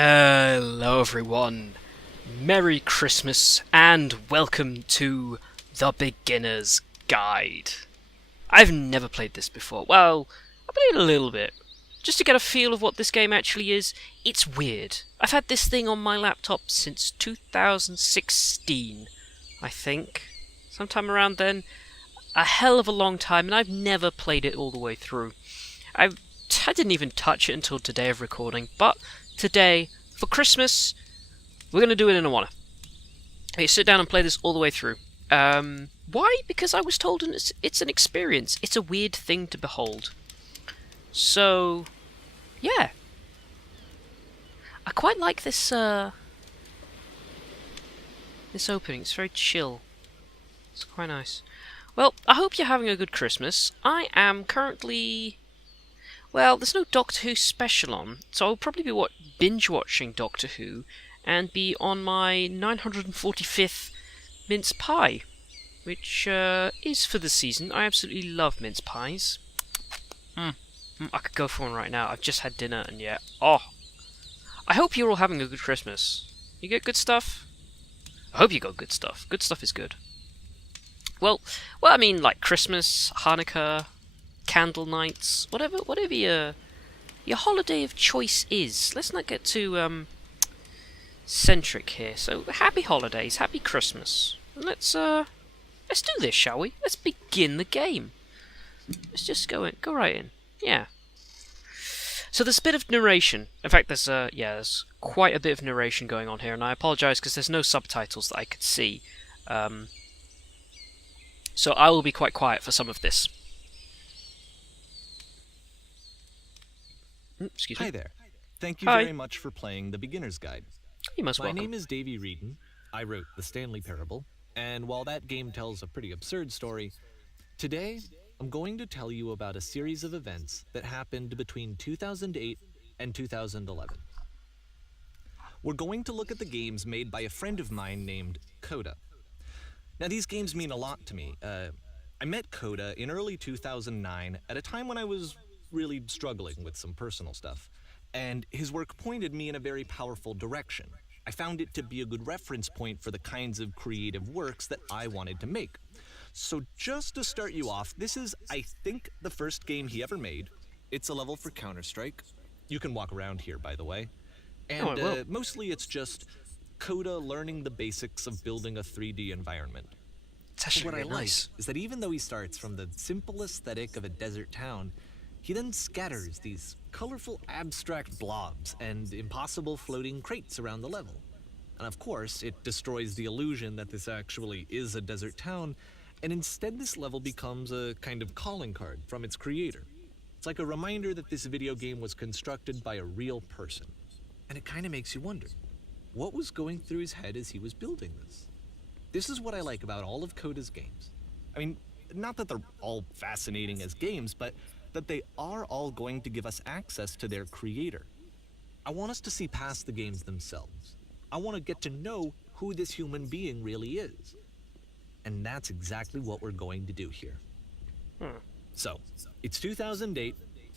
Hello everyone, Merry Christmas and welcome to The Beginner's Guide. I've never played this before. Well, I played a little bit, just to get a feel of what this game actually is. It's weird. I've had this thing on my laptop since 2016, I think. Sometime around then. A hell of a long time, and I've never played it all the way through. I didn't even touch it until today of recording, but today, for Christmas, we're going to do it in a one. Hey, sit down and play this all the way through. Why? Because I was told it's an experience. It's a weird thing to behold. So, yeah. I quite like this, this opening. It's very chill. It's quite nice. Well, I hope you're having a good Christmas. I am currently... Well, there's no Doctor Who special on, so I'll probably be binge-watching Doctor Who and be on my 945th mince pie, which is for the season. I absolutely love mince pies. I could go for one right now. I've just had dinner and yeah. Oh! I hope you're all having a good Christmas. You get good stuff? I hope you got good stuff. Good stuff is good. Well, I mean, like Christmas, Hanukkah, candle nights, whatever your holiday of choice is. Let's not get too centric here. So happy holidays, happy Christmas. Let's do this, shall we? Let's begin the game. Let's just go right in. Yeah. So there's a bit of narration. In fact, there's quite a bit of narration going on here, and I apologise because there's no subtitles that I could see. So I will be quite quiet for some of this. Excuse me. Hi there. Thank you Hi. very much for playing The Beginner's Guide. You most My welcome. name is Davey Reedon. I wrote The Stanley Parable, and while that game tells a pretty absurd story, today I'm going to tell you about a series of events that happened between 2008 and 2011. We're going to look at the games made by a friend of mine named Coda. Now, these games mean a lot to me. I met Coda in early 2009 at a time when I was really struggling with some personal stuff, and his work pointed me in a very powerful direction. I found it to be a good reference point for the kinds of creative works that I wanted to make. So just to start you off, this is, I think, the first game he ever made. It's a level for Counter-Strike. You can walk around here, by the way. And mostly it's just Coda learning the basics of building a 3D environment. It's actually What I really like nice. is that even though he starts from the simple aesthetic of a desert town, he then scatters these colorful abstract blobs and impossible floating crates around the level. And of course, it destroys the illusion that this actually is a desert town, and instead this level becomes a kind of calling card from its creator. It's like a reminder that this video game was constructed by a real person. And it kind of makes you wonder, what was going through his head as he was building this? This is what I like about all of Coda's games. I mean, not that they're all fascinating as games, but that they are all going to give us access to their creator. I want us to see past the games themselves. I want to get to know who this human being really is. And that's exactly what we're going to do here. So, it's 2008,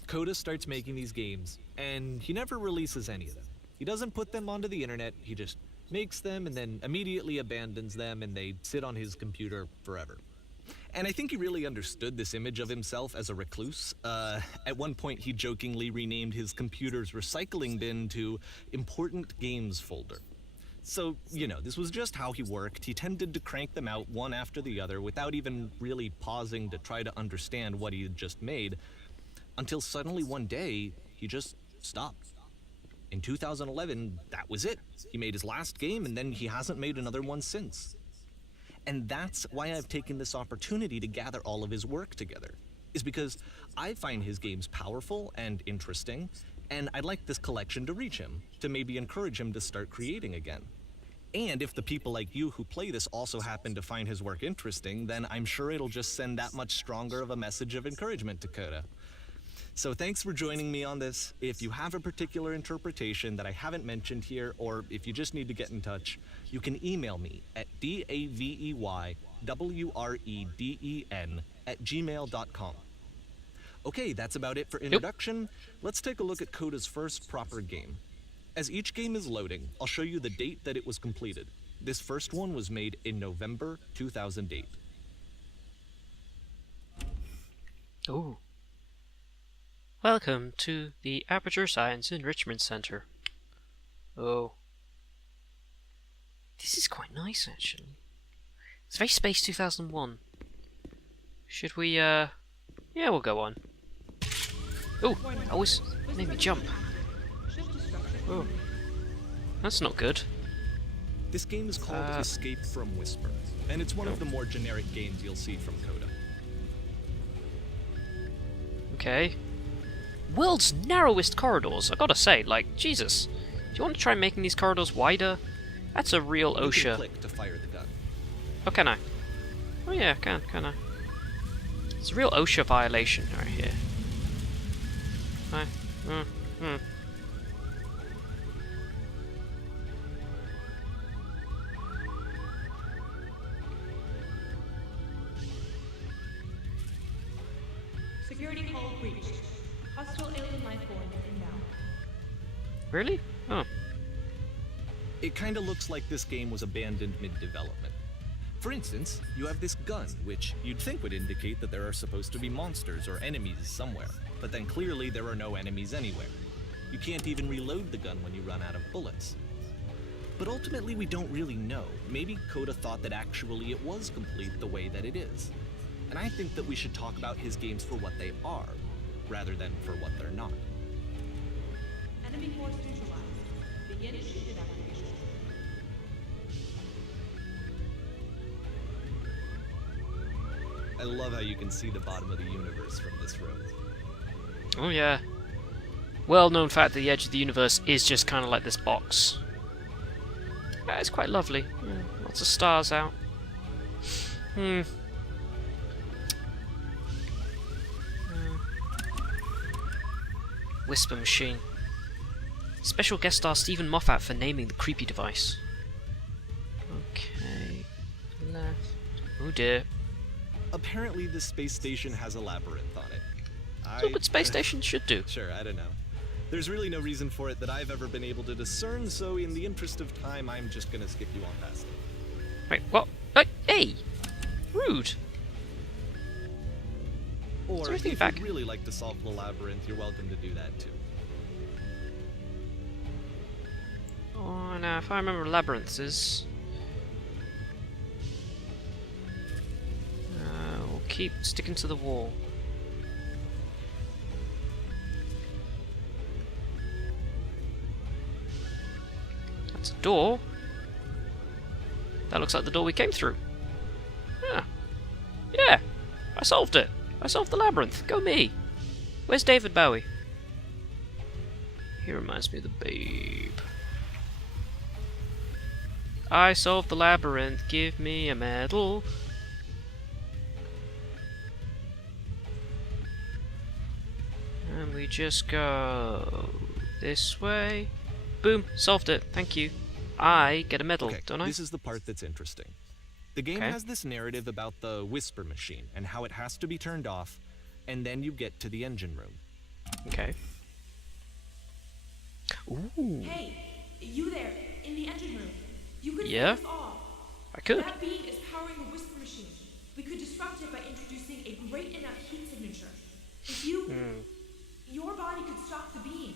Coda starts making these games, and he never releases any of them. He doesn't put them onto the internet, he just makes them and then immediately abandons them, and they sit on his computer forever. And I think he really understood this image of himself as a recluse. At one point, he jokingly renamed his computer's recycling bin to Important Games Folder. So, you know, this was just how he worked. He tended to crank them out one after the other without even really pausing to try to understand what he had just made, until suddenly one day, he just stopped. In 2011, that was it. He made his last game, and then he hasn't made another one since. And that's why I've taken this opportunity to gather all of his work together, is because I find his games powerful and interesting, and I'd like this collection to reach him, to maybe encourage him to start creating again. And if the people like you who play this also happen to find his work interesting, then I'm sure it'll just send that much stronger of a message of encouragement to Coda. So thanks for joining me on this. If you have a particular interpretation that I haven't mentioned here, or if you just need to get in touch, you can email me at daveyWreden@gmail.com. Okay, that's about it for introduction. Let's take a look at Coda's first proper game. As each game is loading, I'll show you the date that it was completed. This first one was made in November 2008. Ooh. Welcome to the Aperture Science Enrichment Center. Oh. This is quite nice, actually. It's very Space 2001. Should we, Yeah, we'll go on. Oh, that always made me jump. Oh. That's not good. This game is called Escape from Whisper, and it's one of the more generic games you'll see from Coda. Okay. World's narrowest corridors, I gotta say, like, Jesus. Do you want to try making these corridors wider? That's a real You can OSHA. click to fire the gun. Oh, can I? Oh yeah, can I? It's a real OSHA violation right here. Hi. Security call breached. Hostile alien life form inbound. Really? Oh. It kinda looks like this game was abandoned mid-development. For instance, you have this gun, which you'd think would indicate that there are supposed to be monsters or enemies somewhere, but then clearly there are no enemies anywhere. You can't even reload the gun when you run out of bullets. But ultimately we don't really know. Maybe Coda thought that actually it was complete the way that it is. And I think that we should talk about his games for what they are, rather than for what they're not. Enemy force neutralized. Begin ship evacuation. I love how you can see the bottom of the universe from this room. Oh yeah. Well-known fact that the edge of the universe is just kind of like this box. Yeah, it's quite lovely. Yeah, lots of stars out. Whisper machine. Special guest star Stephen Moffat for naming the creepy device. Okay. Left. Oh dear. Apparently this space station has a labyrinth on it. That's what space stations should do. Sure, I don't know. There's really no reason for it that I've ever been able to discern, so in the interest of time, I'm just gonna skip you on past it. Wait, what? Hey! Rude! Or there anything if back? you'd really like to solve the labyrinth, you're welcome to do that too. Oh, now, if I remember labyrinths is... we'll keep sticking to the wall. That's a door. That looks like the door we came through. Ah. Yeah! I solved it! I solved the labyrinth! Go me! Where's David Bowie? He reminds me of the Babe. I solved the labyrinth, give me a medal. And we just go this way. Boom, solved it, thank you. I get a medal, Okay, don't I? this is the part that's interesting. The game has this narrative about the Whisper machine and how it has to be turned off, and then you get to the engine room. Okay. Ooh. Hey, you there, in the engine room. You could Yeah. turn us off. I could. That beam is powering the Whisper machine. We could disrupt it by introducing a great enough heat signature. If you... Your body could stop the beam.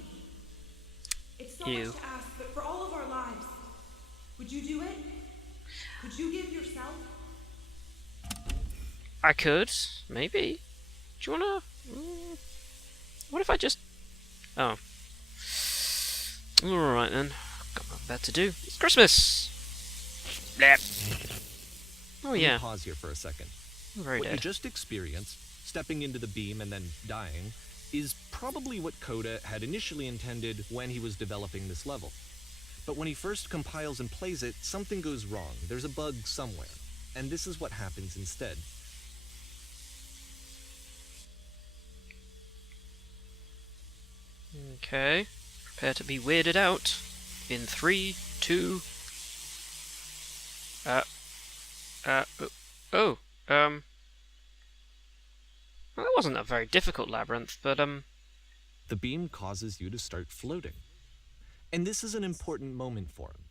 It's so Ew. much to ask, but for all of our lives, would you do it? Would you give yourself? I could, maybe. Do you wanna... What if I just... Oh. Alright then. Got nothing better to do. It's Christmas! Blech. Oh Let me yeah. pause here for a second. I'm very What you dead. just experienced, stepping into the beam and then dying, is probably what Coda had initially intended when he was developing this level. But when he first compiles and plays it, something goes wrong. There's a bug somewhere. And this is what happens instead. Okay. Prepare to be weirded out. In 3, 2... Well, that wasn't a very difficult labyrinth, but, The beam causes you to start floating. And this is an important moment for him.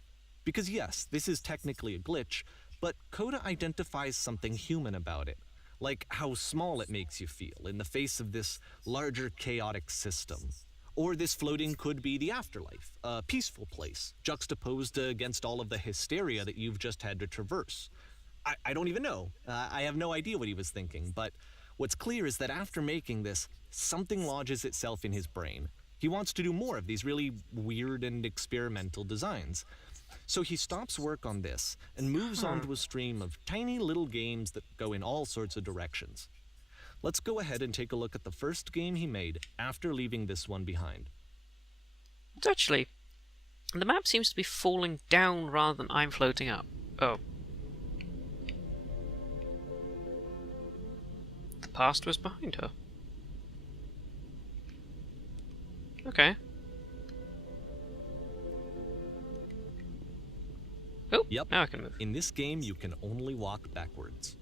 Because yes, this is technically a glitch, but Coda identifies something human about it, like how small it makes you feel in the face of this larger chaotic system. Or this floating could be the afterlife, a peaceful place, juxtaposed against all of the hysteria that you've just had to traverse. I don't even know. I have no idea what he was thinking, but what's clear is that after making this, something lodges itself in his brain. He wants to do more of these really weird and experimental designs. So he stops work on this and moves on to a stream of tiny little games that go in all sorts of directions. Let's go ahead and take a look at the first game he made after leaving this one behind. It's actually, the map seems to be falling down rather than I'm floating up. Oh. The past was behind her. Okay. Oh, Yep. now I can move. In this game, you can only walk backwards.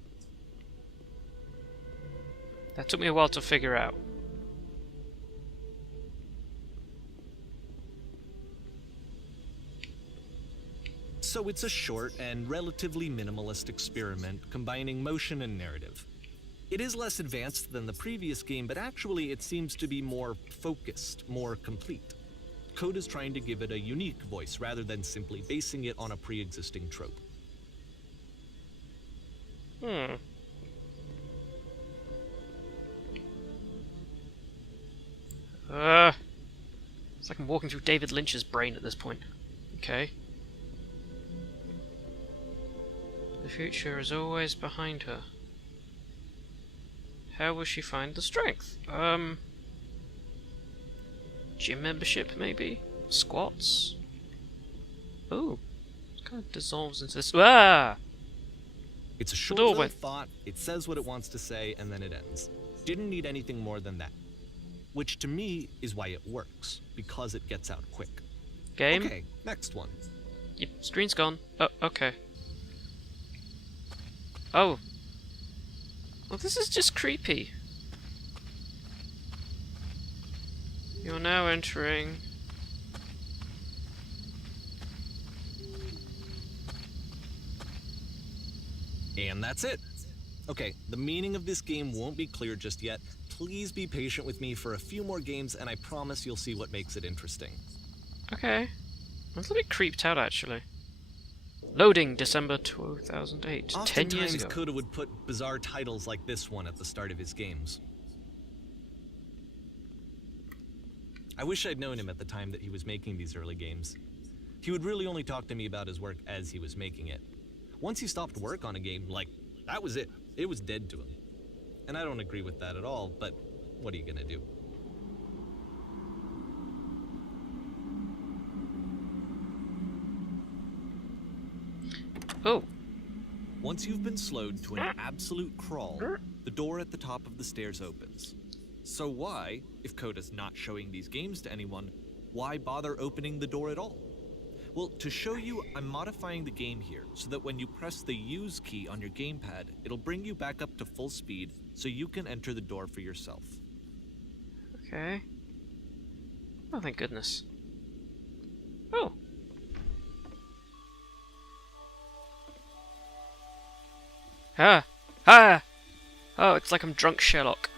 That took me a while to figure out. So it's a short and relatively minimalist experiment combining motion and narrative. It is less advanced than the previous game, but actually it seems to be more focused, more complete. Code is trying to give it a unique voice rather than simply basing it on a pre-existing trope. It's like I'm walking through David Lynch's brain at this point. Okay. The future is always behind her. How will she find the strength? Gym membership, maybe? Squats? Oh. It kind of dissolves into this. Ah! It's a short doorway. little thought, it says what it wants to say, and then it ends. Didn't need anything more than that. Which to me is why it works, because it gets out quick. Game? Okay, next one. Yep, screen's gone. Oh, okay. Oh. Well, this is just creepy. You're now entering... And that's it. Okay, the meaning of this game won't be clear just yet. Please be patient with me for a few more games, and I promise you'll see what makes it interesting. Okay. I'm a little bit creeped out, actually. Loading, December 2008. 10 years Oftentimes, ago. Coda would put bizarre titles like this one at the start of his games. I wish I'd known him at the time that he was making these early games. He would really only talk to me about his work as he was making it. Once he stopped work on a game, like, that was it. It was dead to him. And I don't agree with that at all, but what are you gonna do? Oh. Once you've been slowed to an absolute crawl, the door at the top of the stairs opens. So why, if Coda's not showing these games to anyone, why bother opening the door at all? Well, to show you, I'm modifying the game here so that when you press the use key on your gamepad, it'll bring you back up to full speed so you can enter the door for yourself. Okay. Oh, thank goodness. Oh. Ah! Ah! Oh, it's like I'm drunk Sherlock.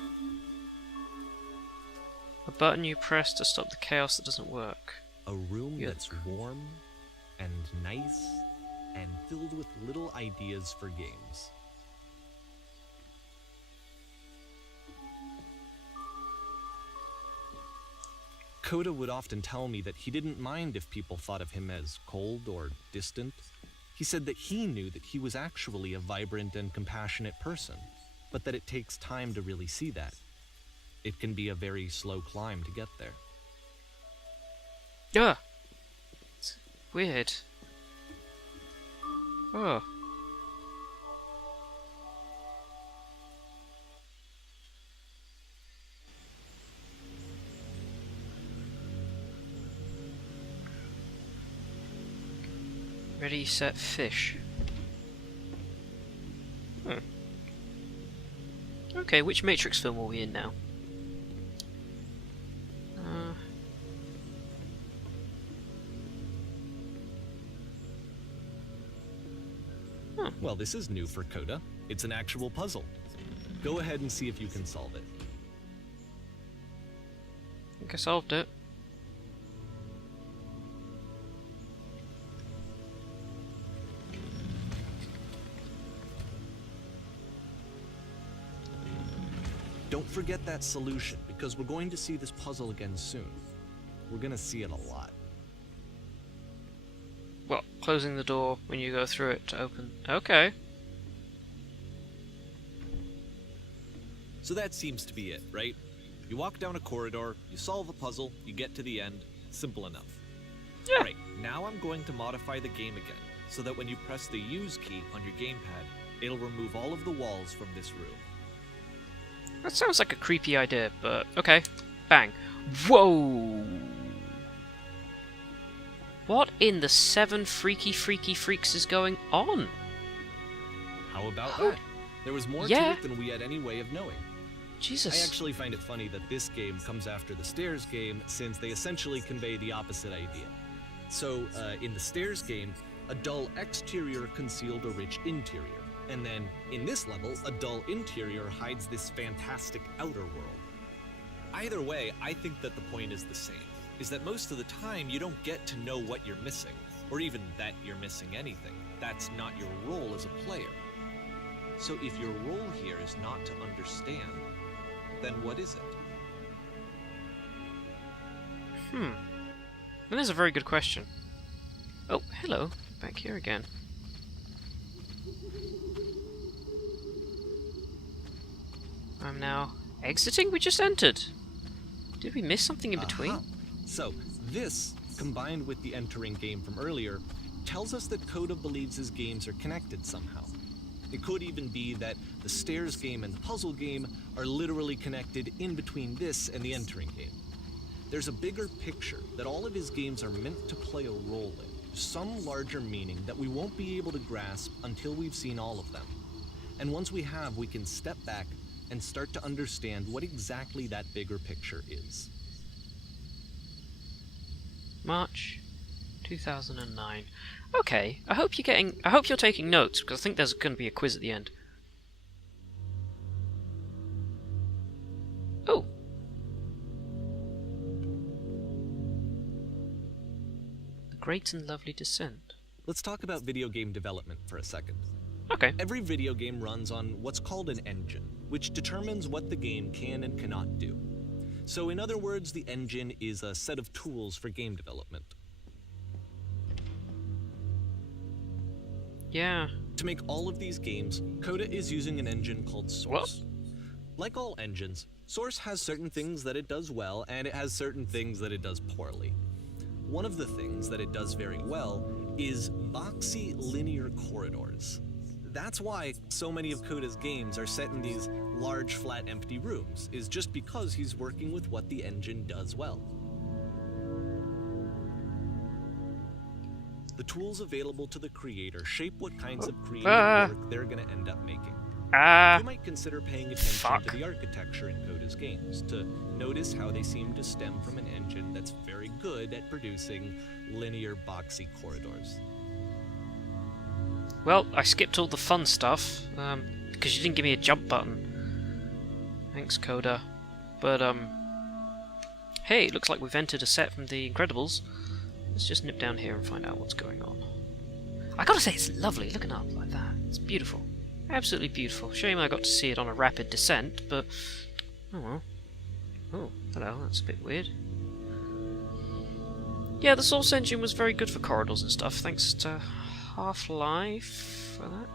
A button you press to stop the chaos that doesn't work. A room Yeah. that's warm and nice and filled with little ideas for games. Coda would often tell me that he didn't mind if people thought of him as cold or distant. He said that he knew that he was actually a vibrant and compassionate person, but that it takes time to really see that. It can be a very slow climb to get there. Yeah. It's weird. Oh. Ready, set, fish. Okay, which Matrix film are we in now? Well, this is new for Coda. It's an actual puzzle. Go ahead and see if you can solve it. I think I solved it. Don't forget that solution, because we're going to see this puzzle again soon. We're gonna see it a lot. Well, closing the door when you go through it to open. Okay. So that seems to be it, right? You walk down a corridor, you solve a puzzle, you get to the end. Simple enough. Yeah. Right, now I'm going to modify the game again, so that when you press the use key on your gamepad, it'll remove all of the walls from this room. That sounds like a creepy idea, but okay. Bang. Whoa! What in the 7 freaky freaks is going on? How about that? There was more to Yeah. it than we had any way of knowing. Jesus. I actually find it funny that this game comes after the Stairs game, since they essentially convey the opposite idea. So, in the Stairs game, a dull exterior concealed a rich interior. And then, in this level, a dull interior hides this fantastic outer world. Either way, I think that the point is the same, is that most of the time you don't get to know what you're missing, or even that you're missing anything. That's not your role as a player. So if your role here is not to understand, then what is it? That is a very good question. Oh, hello. Back here again. I'm now exiting? We just entered. Did we miss something in between? So, this, combined with the entering game from earlier, tells us that Coda believes his games are connected somehow. It could even be that the Stairs game and the puzzle game are literally connected in between this and the entering game. There's a bigger picture that all of his games are meant to play a role in, some larger meaning that we won't be able to grasp until we've seen all of them. And once we have, we can step back and start to understand what exactly that bigger picture is. March 2009. Okay, I hope you're taking notes, because I think there's going to be a quiz at the end. Oh. The Great and Lovely Descent. Let's talk about video game development for a second. Okay. Every video game runs on what's called an engine, which determines what the game can and cannot do. So in other words, the engine is a set of tools for game development. Yeah. To make all of these games, Coda is using an engine called Source. Like all engines, Source has certain things that it does well, and it has certain things that it does poorly. One of the things that it does very well is boxy linear corridors. That's why so many of Coda's games are set in these large, flat, empty rooms, is just because he's working with what the engine does well. The tools available to the creator shape what kinds of creative work they're going to end up making. You might consider paying attention to the architecture in Coda's games, to notice how they seem to stem from an engine that's very good at producing linear, boxy corridors. Well, I skipped all the fun stuff, because you didn't give me a jump button. Thanks, Coda. But, hey, it looks like we've entered a set from The Incredibles. Let's just nip down here and find out what's going on. I gotta say, it's lovely, looking up like that. It's beautiful. Absolutely beautiful. Shame I got to see it on a rapid descent, but... oh well. Oh, hello, that's a bit weird. Yeah, the Source engine was very good for corridors and stuff, thanks to Half-Life for that.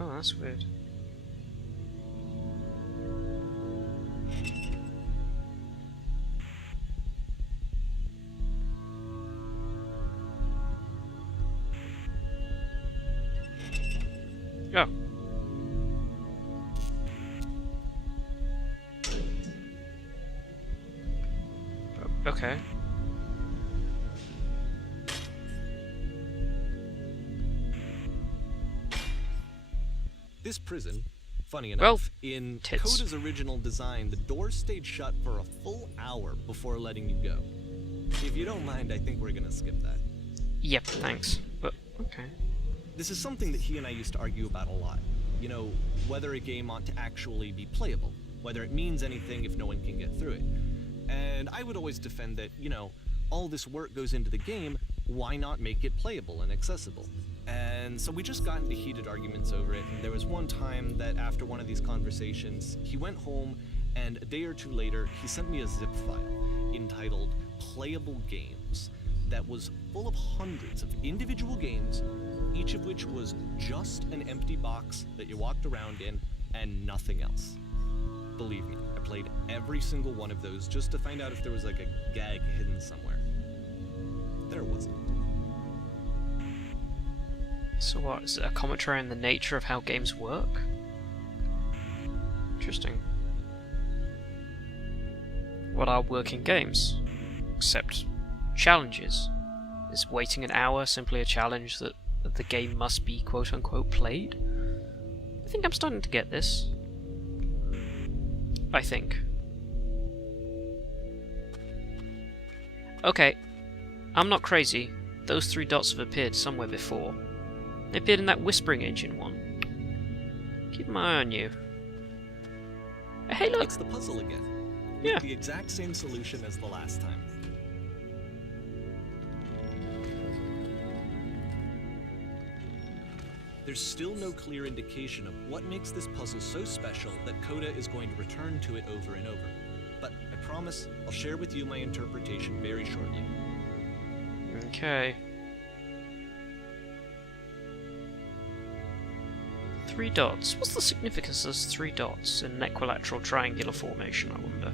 Oh, that's weird. Oh. Okay. This prison, funny enough, in tits. Coda's original design, the doors stayed shut for a full hour before letting you go. If you don't mind, I think we're gonna skip that. Yep, thanks. But, okay. This is something that he and I used to argue about a lot. You know, whether a game ought to actually be playable, whether it means anything if no one can get through it. And I would always defend that, you know, all this work goes into the game, why not make it playable and accessible? And so we just got into heated arguments over it, and there was one time that after one of these conversations, he went home, and a day or two later, he sent me a zip file entitled Playable Games that was full of hundreds of individual games, each of which was just an empty box that you walked around in and nothing else. Believe me, I played every single one of those just to find out if there was like a gag hidden somewhere. There wasn't. So what, is it a commentary on the nature of how games work? Interesting. What are working games? Except challenges. Is waiting an hour simply a challenge that the game must be quote-unquote played? I think I'm starting to get this. I think. Okay, I'm not crazy. Those 3 dots have appeared somewhere before. They appeared in that Whispering Engine one. Keep my eye on you. Hey, look! It's the puzzle again. Yeah. With the exact same solution as the last time. There's still no clear indication of what makes this puzzle so special that Coda is going to return to it over and over. But I promise I'll share with you my interpretation very shortly. Okay. 3 dots. What's the significance of those 3 dots in an equilateral triangular formation, I wonder?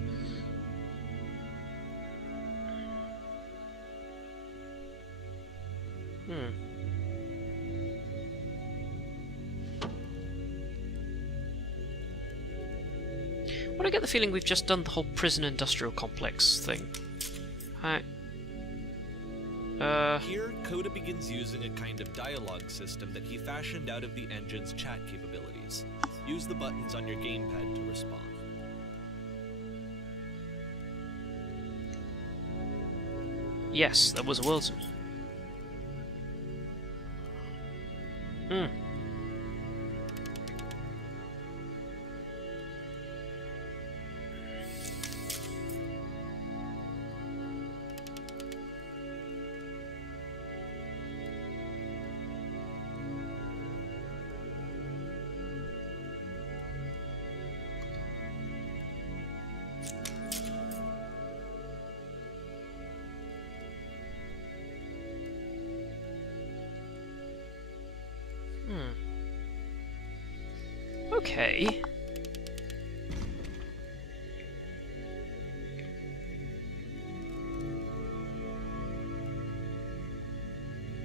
But I get the feeling we've just done the whole prison industrial complex thing. Hi. Here, Coda begins using a kind of dialogue system that he fashioned out of the engine's chat capabilities. Use the buttons on your gamepad to respond. Yes, that was a Wilson. Okay.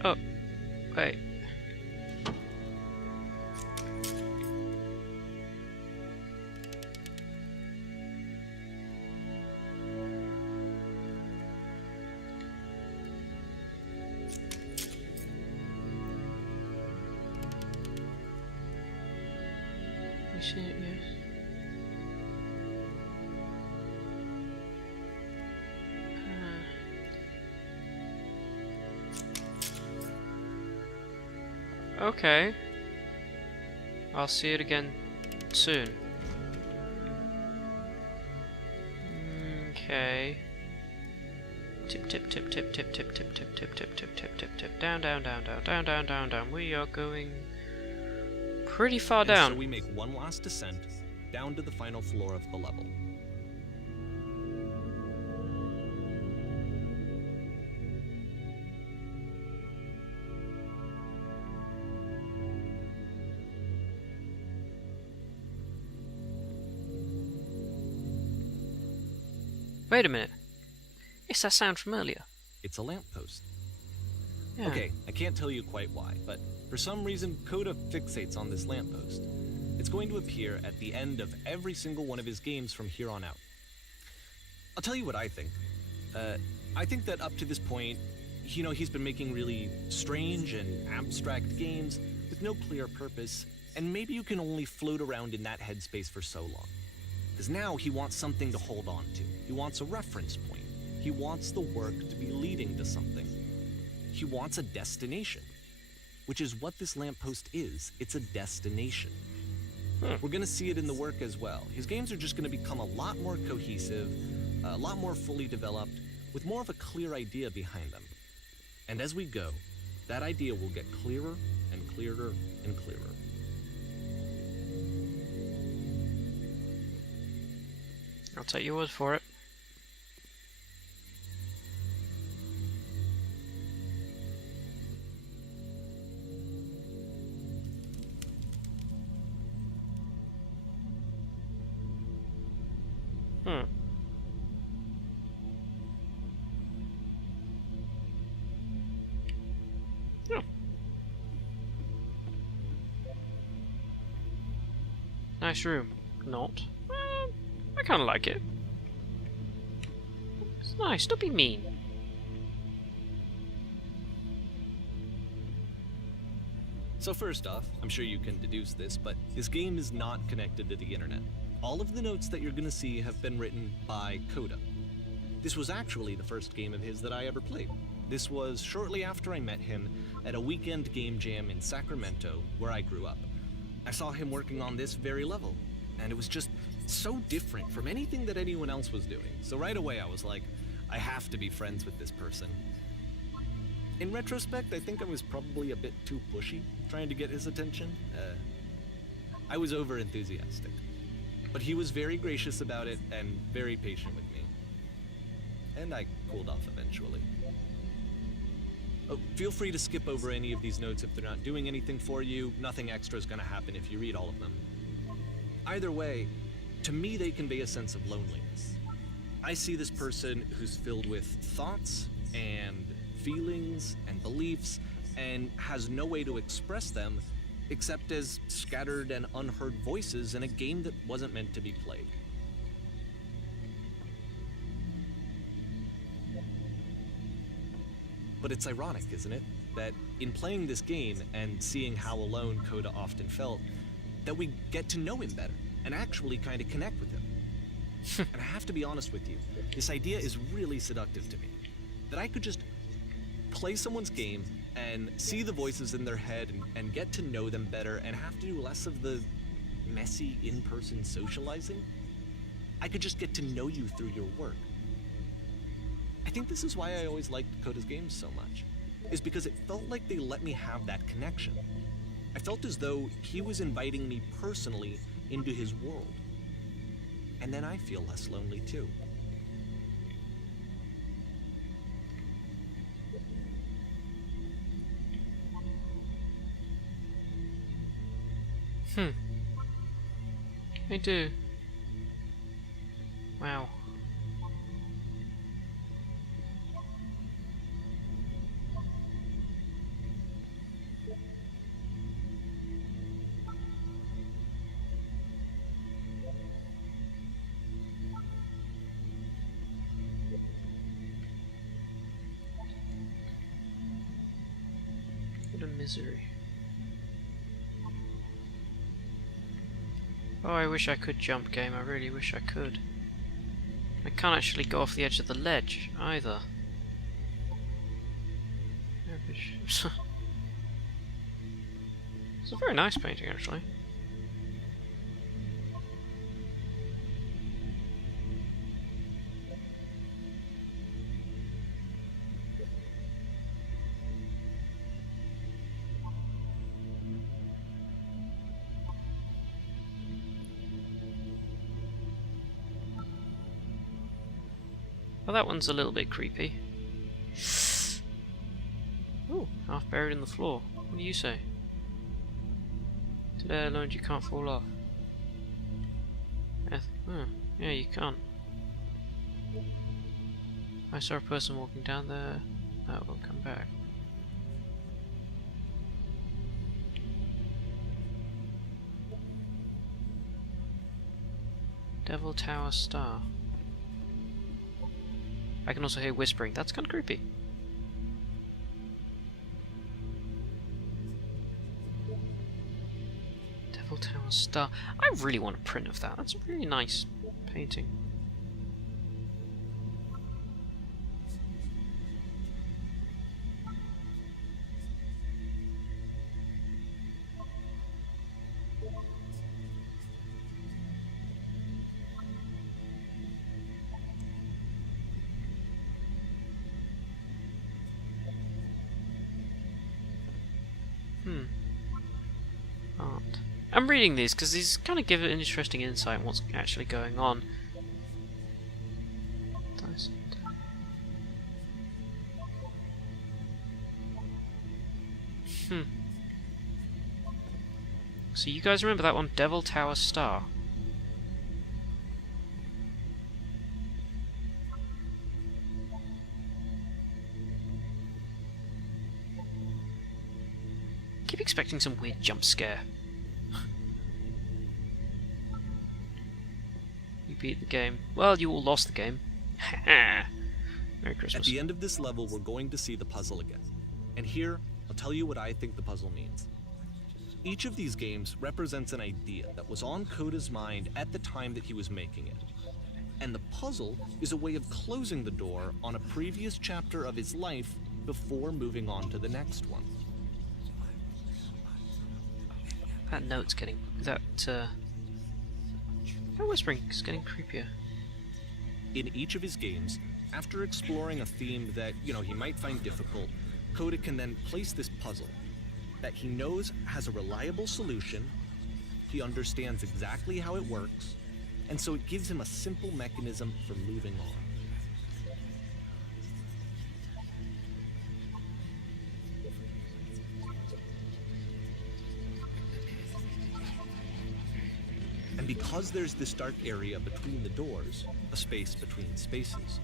Oh, wait. Yes. Okay. I'll see it again soon. Okay. Tip tip tip tip tip tip tip tip tip tip tip tip tip tip down down down down down down down down. We are going pretty far down. So we make one last descent down to the final floor of the level. Wait a minute. Yes, that sound from earlier. It's a lamppost. Yeah. Okay, I can't tell you quite why, but for some reason, Coda fixates on this lamppost. It's going to appear at the end of every single one of his games from here on out. I'll tell you what I think. I think that up to this point, you know, he's been making really strange and abstract games with no clear purpose, and maybe you can only float around in that headspace for so long. Because now he wants something to hold on to. He wants a reference point. He wants the work to be leading to something. He wants a destination, which is what this lamppost is. It's a destination. We're gonna see it in the work as well. His games are just gonna become a lot more cohesive, a lot more fully developed, with more of a clear idea behind them. And as we go, that idea will get clearer and clearer and clearer. I'll take your word for it. Oh. Nice room. Not. I kind of like it. It's nice. Don't be mean. So first off, I'm sure you can deduce this, but this game is not connected to the internet. All of the notes that you're gonna see have been written by Coda. This was actually the first game of his that I ever played. This was shortly after I met him at a weekend game jam in Sacramento, where I grew up. I saw him working on this very level, and it was just so different from anything that anyone else was doing. So right away I was like, I have to be friends with this person. In retrospect, I think I was probably a bit too pushy, trying to get his attention. I was over-enthusiastic. But he was very gracious about it and very patient with me. And I cooled off eventually. Oh, feel free to skip over any of these notes if they're not doing anything for you. Nothing extra is going to happen if you read all of them. Either way, to me they convey a sense of loneliness. I see this person who's filled with thoughts and feelings and beliefs and has no way to express them except as scattered and unheard voices in a game that wasn't meant to be played. But it's ironic, isn't it, that in playing this game and seeing how alone Coda often felt, that we get to know him better and actually kind of connect with him. And I have to be honest with you, this idea is really seductive to me. That I could just play someone's game and see the voices in their head and get to know them better and have to do less of the messy in-person socializing. I could just get to know you through your work. I think this is why I always liked Coda's games so much, is because it felt like they let me have that connection. I felt as though he was inviting me personally into his world. And then I feel less lonely too. I do. Wow. What a misery. Oh, I wish I could jump game, I really wish I could. I can't actually go off the edge of the ledge, either. It's a very nice painting, actually. Well, that one's a little bit creepy. Ooh, half buried in the floor. What do you say? Today I learned you can't fall off. Yeah, you can't. I saw a person walking down there. That won't come back. Devil Tower Star. I can also hear whispering. That's kind of creepy. Devil Tower Star. I really want a print of that. That's a really nice painting. I'm reading these because these kind of give an interesting insight on what's actually going on. So you guys remember that one, Devil Tower Star? Keep expecting some weird jump scare. You beat the game. Well, you all lost the game. Merry Christmas. At the end of this level, we're going to see the puzzle again. And here, I'll tell you what I think the puzzle means. Each of these games represents an idea that was on Coda's mind at the time that he was making it. And the puzzle is a way of closing the door on a previous chapter of his life before moving on to the next one. That note's getting... that whispering is getting creepier. In each of his games, after exploring a theme that, he might find difficult, Coda can then place this puzzle that he knows has a reliable solution, he understands exactly how it works, and so it gives him a simple mechanism for moving on. And because there's this dark area between the doors, a space between spaces,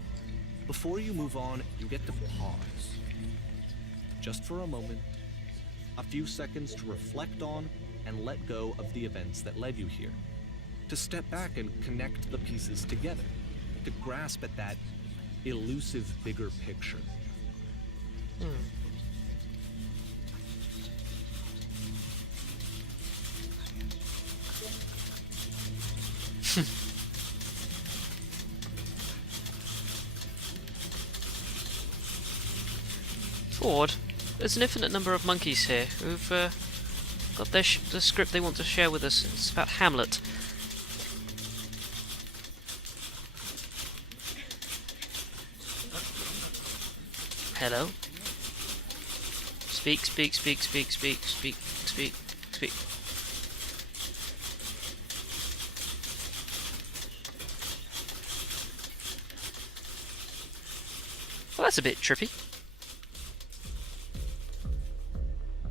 before you move on, you get to pause. Just for a moment, a few seconds to reflect on and let go of the events that led you here. To step back and connect the pieces together. To grasp at that elusive bigger picture. Ford, there's an infinite number of monkeys here who've got the script they want to share with us. It's about Hamlet. Hello? Speak, speak, speak, speak, speak, speak, speak, speak. Well, that's a bit trippy.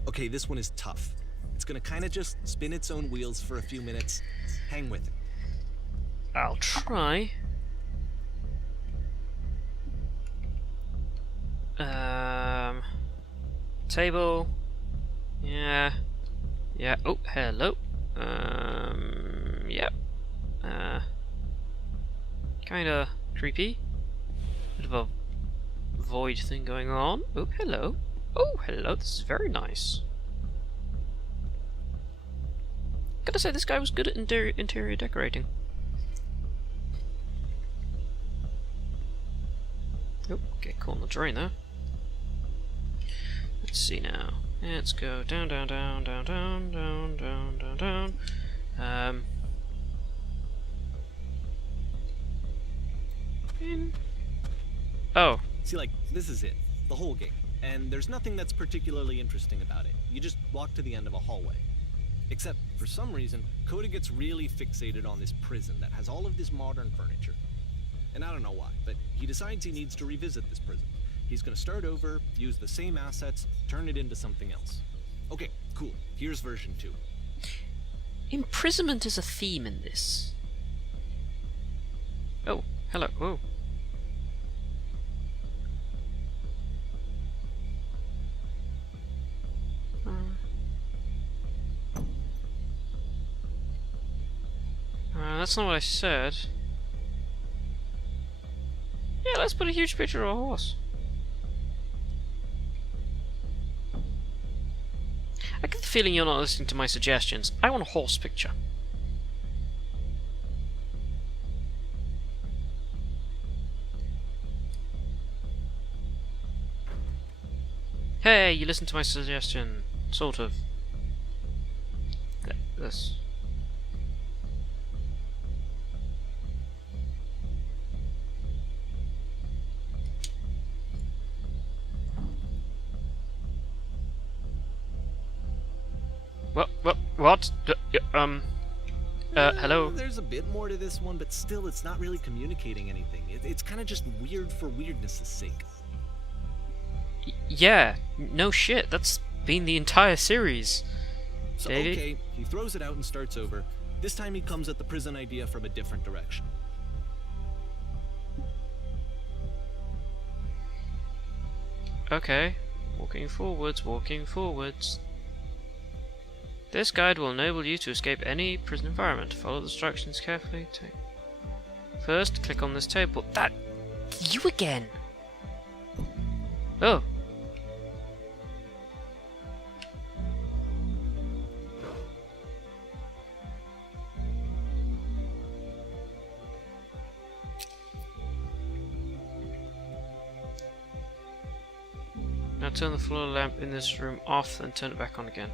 Okay, this one is tough. It's gonna kind of just spin its own wheels for a few minutes. Hang with it. I'll try. Table. Yeah. Yeah. Oh, hello. Yep. Kinda creepy. Bit of a void thing going on. Oh, hello. Oh, hello. This is very nice. Gotta say, this guy was good at interior decorating. Oh, get caught in the drain there. Let's see now. Let's go down, down, down, down, down, down, down, down, down. Oh. See, this is it. The whole game. And there's nothing that's particularly interesting about it. You just walk to the end of a hallway. Except, for some reason, Coda gets really fixated on this prison that has all of this modern furniture. And I don't know why, but he decides he needs to revisit this prison. He's gonna start over, use the same assets, turn it into something else. Okay, cool. Here's version 2. Imprisonment is a theme in this. Oh, hello. Oh. That's not what I said. Yeah, let's put a huge picture of a horse. I get the feeling you're not listening to my suggestions. I want a horse picture. Hey, you listened to my suggestion. Sort of. This. What? Hello? There's a bit more to this one, but still, it's not really communicating anything. It's kind of just weird for weirdness' sake. Yeah, no shit, that's been the entire series. So, Davey? okay, he throws it out and starts over. This time he comes at the prison idea from a different direction. Okay, walking forwards, walking forwards. This guide will enable you to escape any prison environment. Follow the instructions carefully. First, click on this table. That... you again! Oh. Now turn the floor lamp in this room off, then turn it back on again.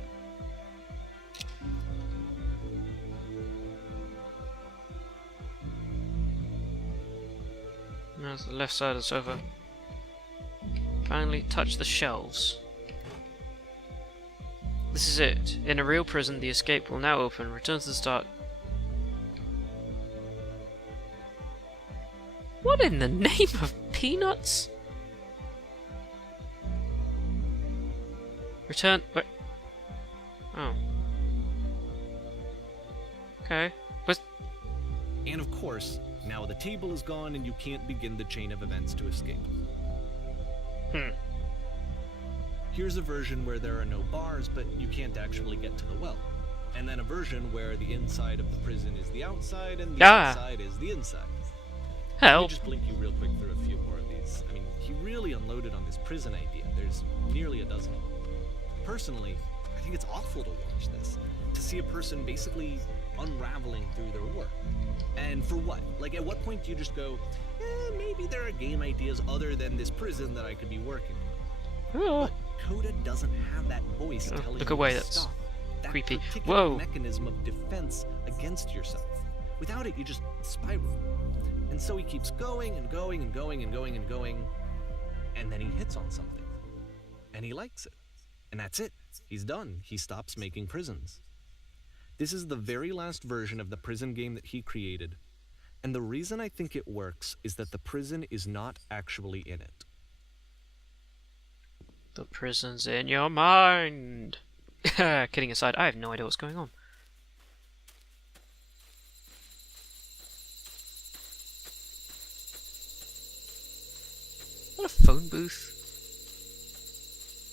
Now to the left side of the sofa. Finally, touch the shelves. This is it. In a real prison, the escape will now open. Return to the start. What in the name of peanuts? Return. Wait. Oh. Okay. But. And of course, now the table is gone and you can't begin the chain of events to escape. Here's a version where there are no bars, but you can't actually get to the well. And then a version where the inside of the prison is the outside and the outside is the inside. Let me Hell. just blink you real quick through a few more of these. I mean, he really unloaded on this prison idea. There's nearly a dozen of them. Personally, I think it's awful to watch this. To see a person basically unraveling through their work. And for what? Like, at what point do you just go, maybe there are game ideas other than this prison that I could be working on? Oh. But Coda doesn't have that voice Oh, telling look you away, to that's stop. That creepy. particular Whoa. mechanism of defense against yourself. Without it, you just spiral. And so he keeps going and going and going and going and going, and then he hits on something. And he likes it. And that's it. He's done. He stops making prisons. This is the very last version of the prison game that he created. And the reason I think it works is that the prison is not actually in it. The prison's in your mind. Kidding aside, I have no idea what's going on. Is that a phone booth?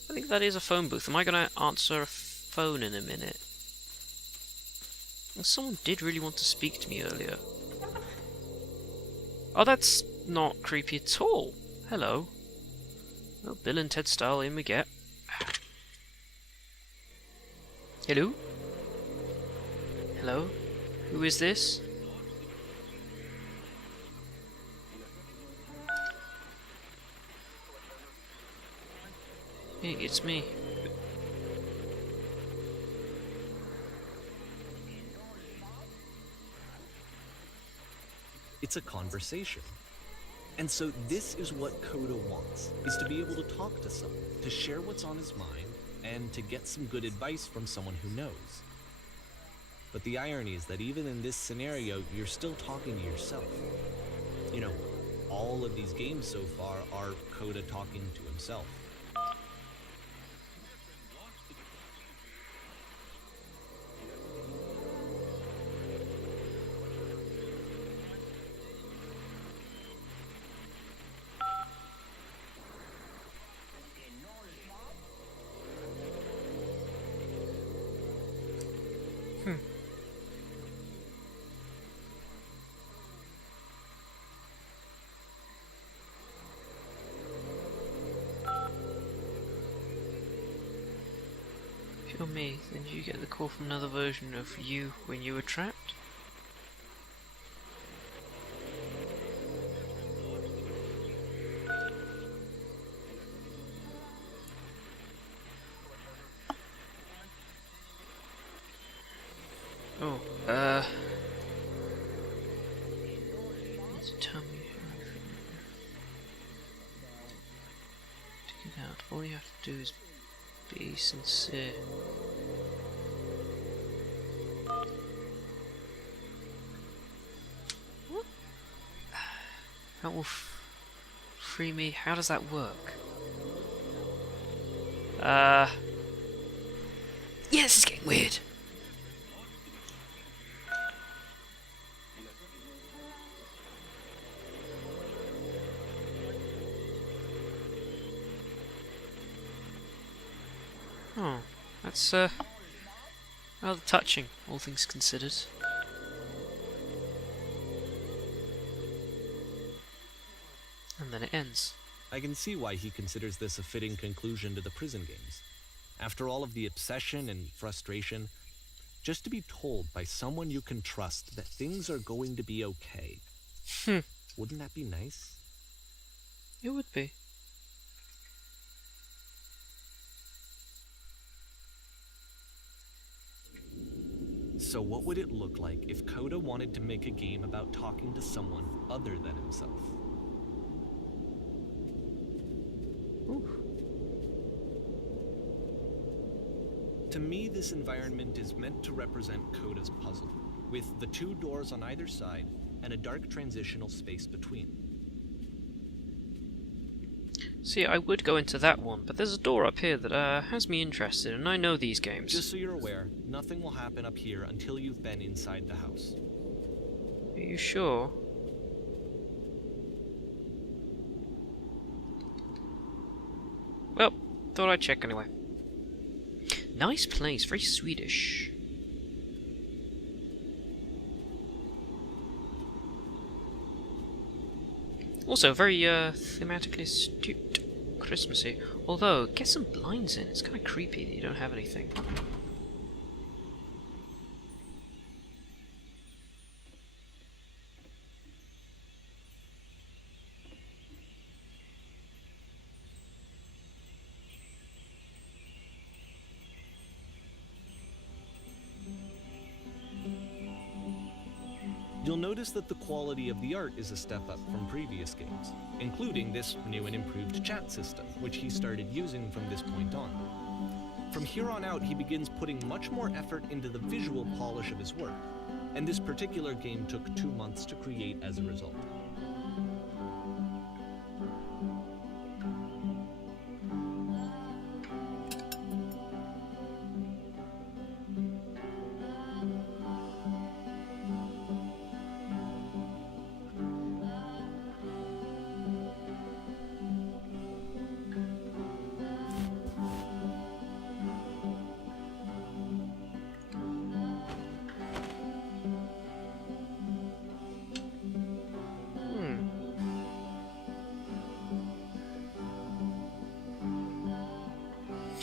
I think that is a phone booth. Am I going to answer a phone in a minute? Well, someone did really want to speak to me earlier. Oh, that's not creepy at all. Hello. Well, Bill and Ted style, in we get. Hello? Hello? Who is this? Hey, it's me. It's a conversation. And so this is what Coda wants, is to be able to talk to someone, to share what's on his mind, and to get some good advice from someone who knows. But the irony is that even in this scenario, you're still talking to yourself. You know, all of these games so far are Coda talking to himself. If you're me, then you get the call from another version of you when you were trapped? Oh, need to tell me how you feel. To get out, all you have to do is be sincere. That will free me. How does that work? Yeah, this is getting weird. Oh, that's rather touching, all things considered. And then it ends. I can see why he considers this a fitting conclusion to the prison games. After all of the obsession and frustration, just to be told by someone you can trust that things are going to be okay. Wouldn't that be nice? It would be. So what would it look like if Coda wanted to make a game about talking to someone other than himself? Ooh. To me, this environment is meant to represent Coda's puzzle, with the two doors on either side and a dark transitional space between. See, I would go into that one, but there's a door up here that has me interested, and I know these games. Just so you're aware, nothing will happen up here until you've been inside the house. Are you sure? Well, thought I'd check anyway. Nice place, very Swedish. Also, very thematically astute, Christmassy. Although, get some blinds in. It's kind of creepy that you don't have anything. You'll notice that the quality of the art is a step up from previous games, including this new and improved chat system, which he started using from this point on. From here on out, he begins putting much more effort into the visual polish of his work, and this particular game took 2 months to create as a result.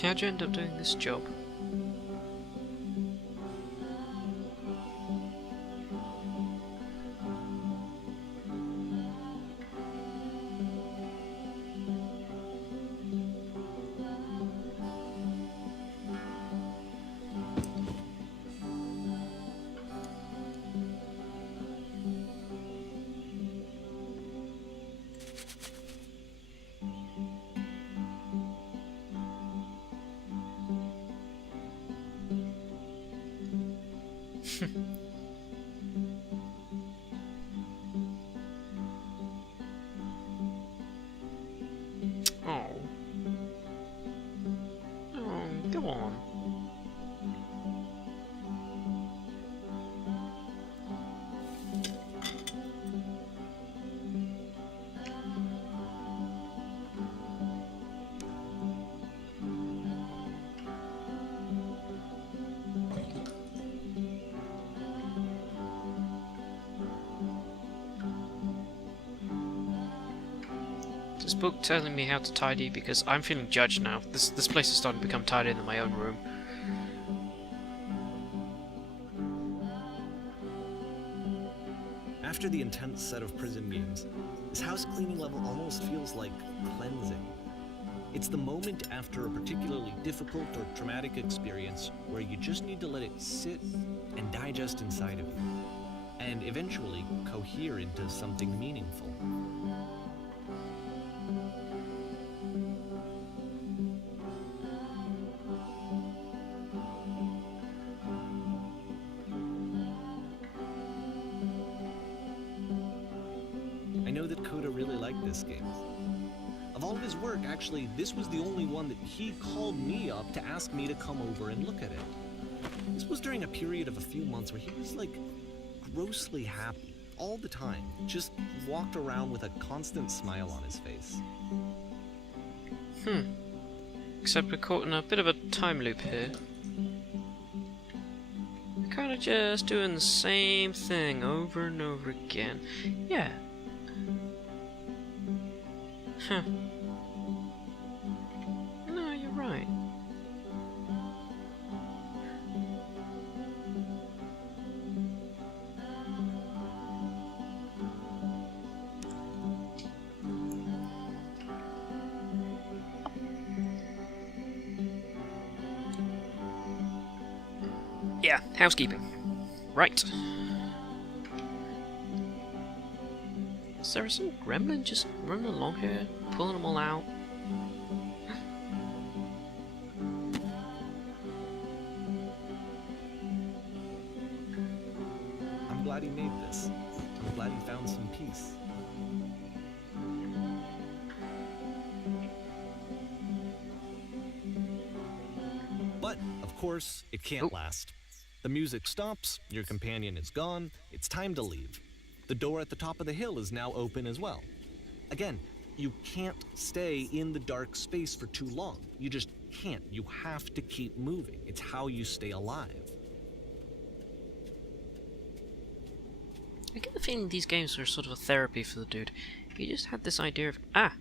How'd you end up doing this job? Oh. Oh, go on. This book telling me how to tidy because I'm feeling judged now. This place is starting to become tidier than my own room. After the intense set of prison games, this house cleaning level almost feels like cleansing. It's the moment after a particularly difficult or traumatic experience where you just need to let it sit and digest inside of you, and eventually cohere into something meaningful. I know that Coda really liked this game. Of all of his work, actually, this was the only one that he called me up to ask me to come over and look at it. This was during a period of a few months where he was like grossly happy all the time, just walked around with a constant smile on his face. Except we're caught in a bit of a time loop here. We're kind of just doing the same thing over and over again. Yeah. Huh. No, you're right. Yeah, housekeeping. Right. Is there some gremlin just running along here, pulling them all out? I'm glad he made this. I'm glad he found some peace. But, of course, it can't last. The music stops, your companion is gone, it's time to leave. The door at the top of the hill is now open as well. Again, you can't stay in the dark space for too long. You just can't. You have to keep moving. It's how you stay alive. I get the feeling these games were sort of a therapy for the dude. He just had this idea of, and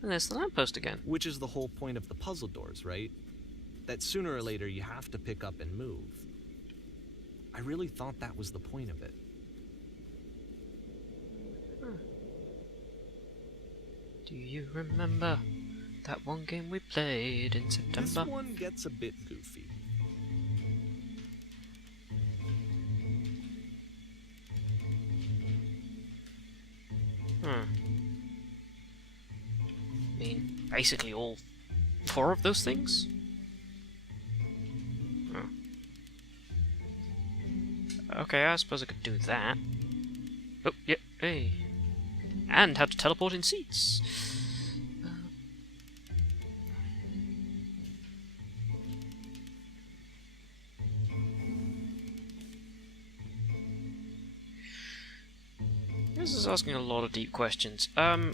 there's the lamppost again. Which is the whole point of the puzzle doors, right? That sooner or later you have to pick up and move. I really thought that was the point of it. Do you remember that one game we played in September? This one gets a bit goofy. I mean, basically all 4 of those things? Okay, I suppose I could do that. Oh, yeah, hey. And how to teleport in seats. This is asking a lot of deep questions. Oh,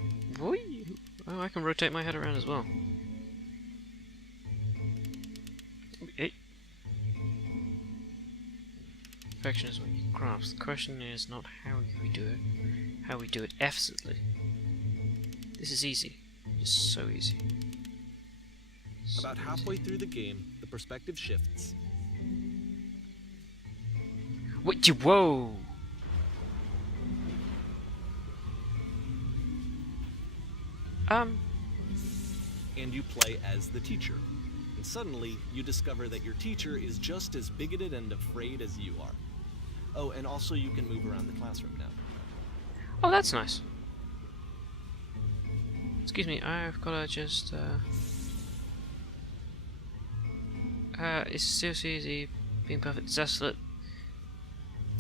I can rotate my head around as well. Okay. Perfection is what you grasp. The question is not how we do it, how we do it effortlessly. This is easy. Just so easy. About halfway through the game, the perspective shifts. Wait, whoa! And you play as the teacher. And suddenly, you discover that your teacher is just as bigoted and afraid as you are. Oh, and also you can move around the classroom now. Oh, that's nice. Excuse me, I've gotta just, it's so easy, being perfect, desolate.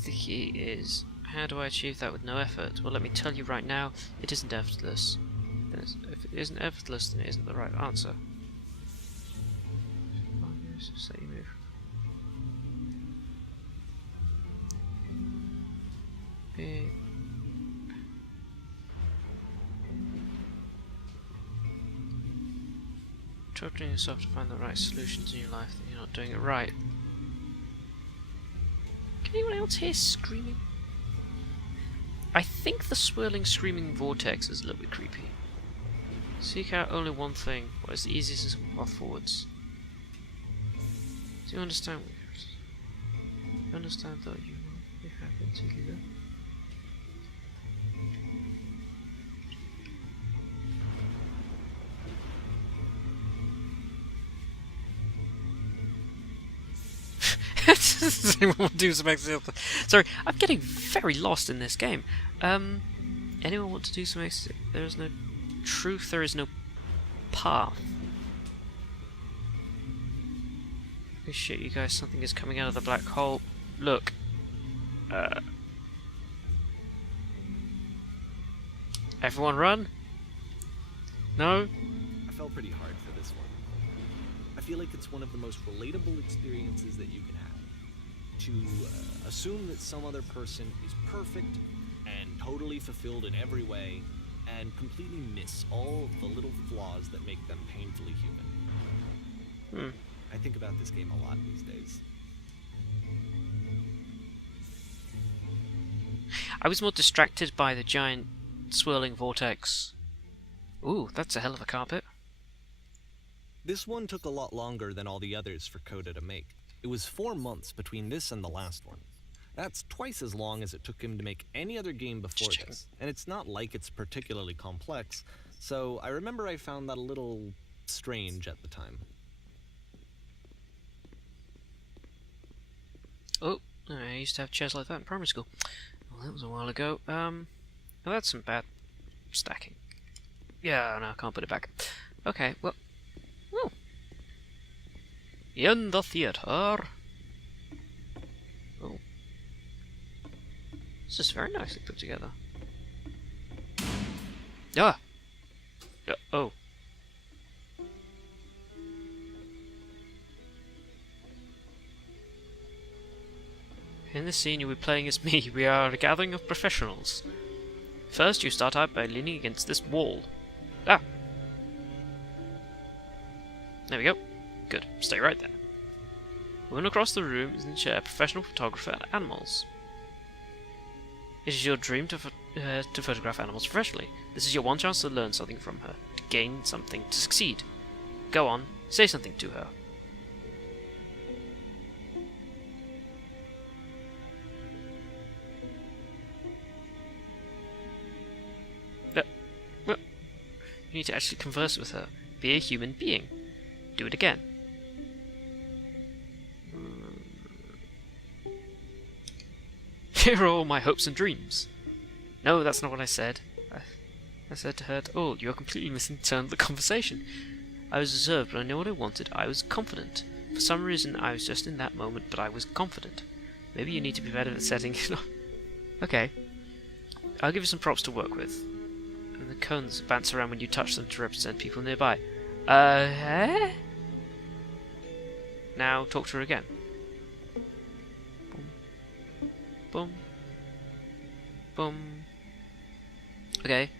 The key is, how do I achieve that with no effort? Well, let me tell you right now, it isn't effortless. If it isn't effortless, then it isn't the right answer. Just let you move. Big. Torturing yourself to find the right solutions in your life, then you're not doing it right. Can anyone else hear screaming? I think the swirling, screaming vortex is a little bit creepy. Seek out only one thing. What is the easiest path forwards? Do you understand what you have to do? You understand that you will be happy until you learn? Does anyone want to do some extra? Sorry, I'm getting very lost in this game. Anyone want to do some extra? There is no truth, there is no path. Oh shit, you guys, something is coming out of the black hole. Look. Everyone run? No? I fell pretty hard for this one. I feel like it's one of the most relatable experiences that you can have. To assume that some other person is perfect and totally fulfilled in every way, and completely miss all of the little flaws that make them painfully human. I think about this game a lot these days. I was more distracted by the giant swirling vortex. Ooh, that's a hell of a carpet. This one took a lot longer than all the others for Coda to make. It was 4 months between this and the last one. That's twice as long as it took him to make any other game before this, and it's not like it's particularly complex, so I remember I found that a little strange at the time. Oh, I used to have chairs like that in primary school. Well, that was a while ago. Well, that's some bad stacking. Yeah, no, I can't put it back. Okay, well... Oh. In the theater... Oh. This is very nicely put together. Ah! Oh. In this scene, you'll be playing as me. We are a gathering of professionals. First, you start out by leaning against this wall. Ah! There we go. Good. Stay right there. Moving across the room is in the chair a professional photographer and animals. It is your dream to photograph animals professionally. This is your one chance to learn something from her, to gain something, to succeed. Go on, say something to her. You need to actually converse with her. Be a human being. Do it again. Here are all my hopes and dreams. No, that's not what I said. I said to her, oh, you're completely misinterpreting the conversation. I was reserved, but I knew what I wanted. I was confident. For some reason, I was just in that moment, but I was confident. Maybe you need to be better at setting it up. Okay. I'll give you some props to work with. And the cones bounce around when you touch them to represent people nearby. Eh? Now talk to her again. Boom. Boom. Boom. Okay.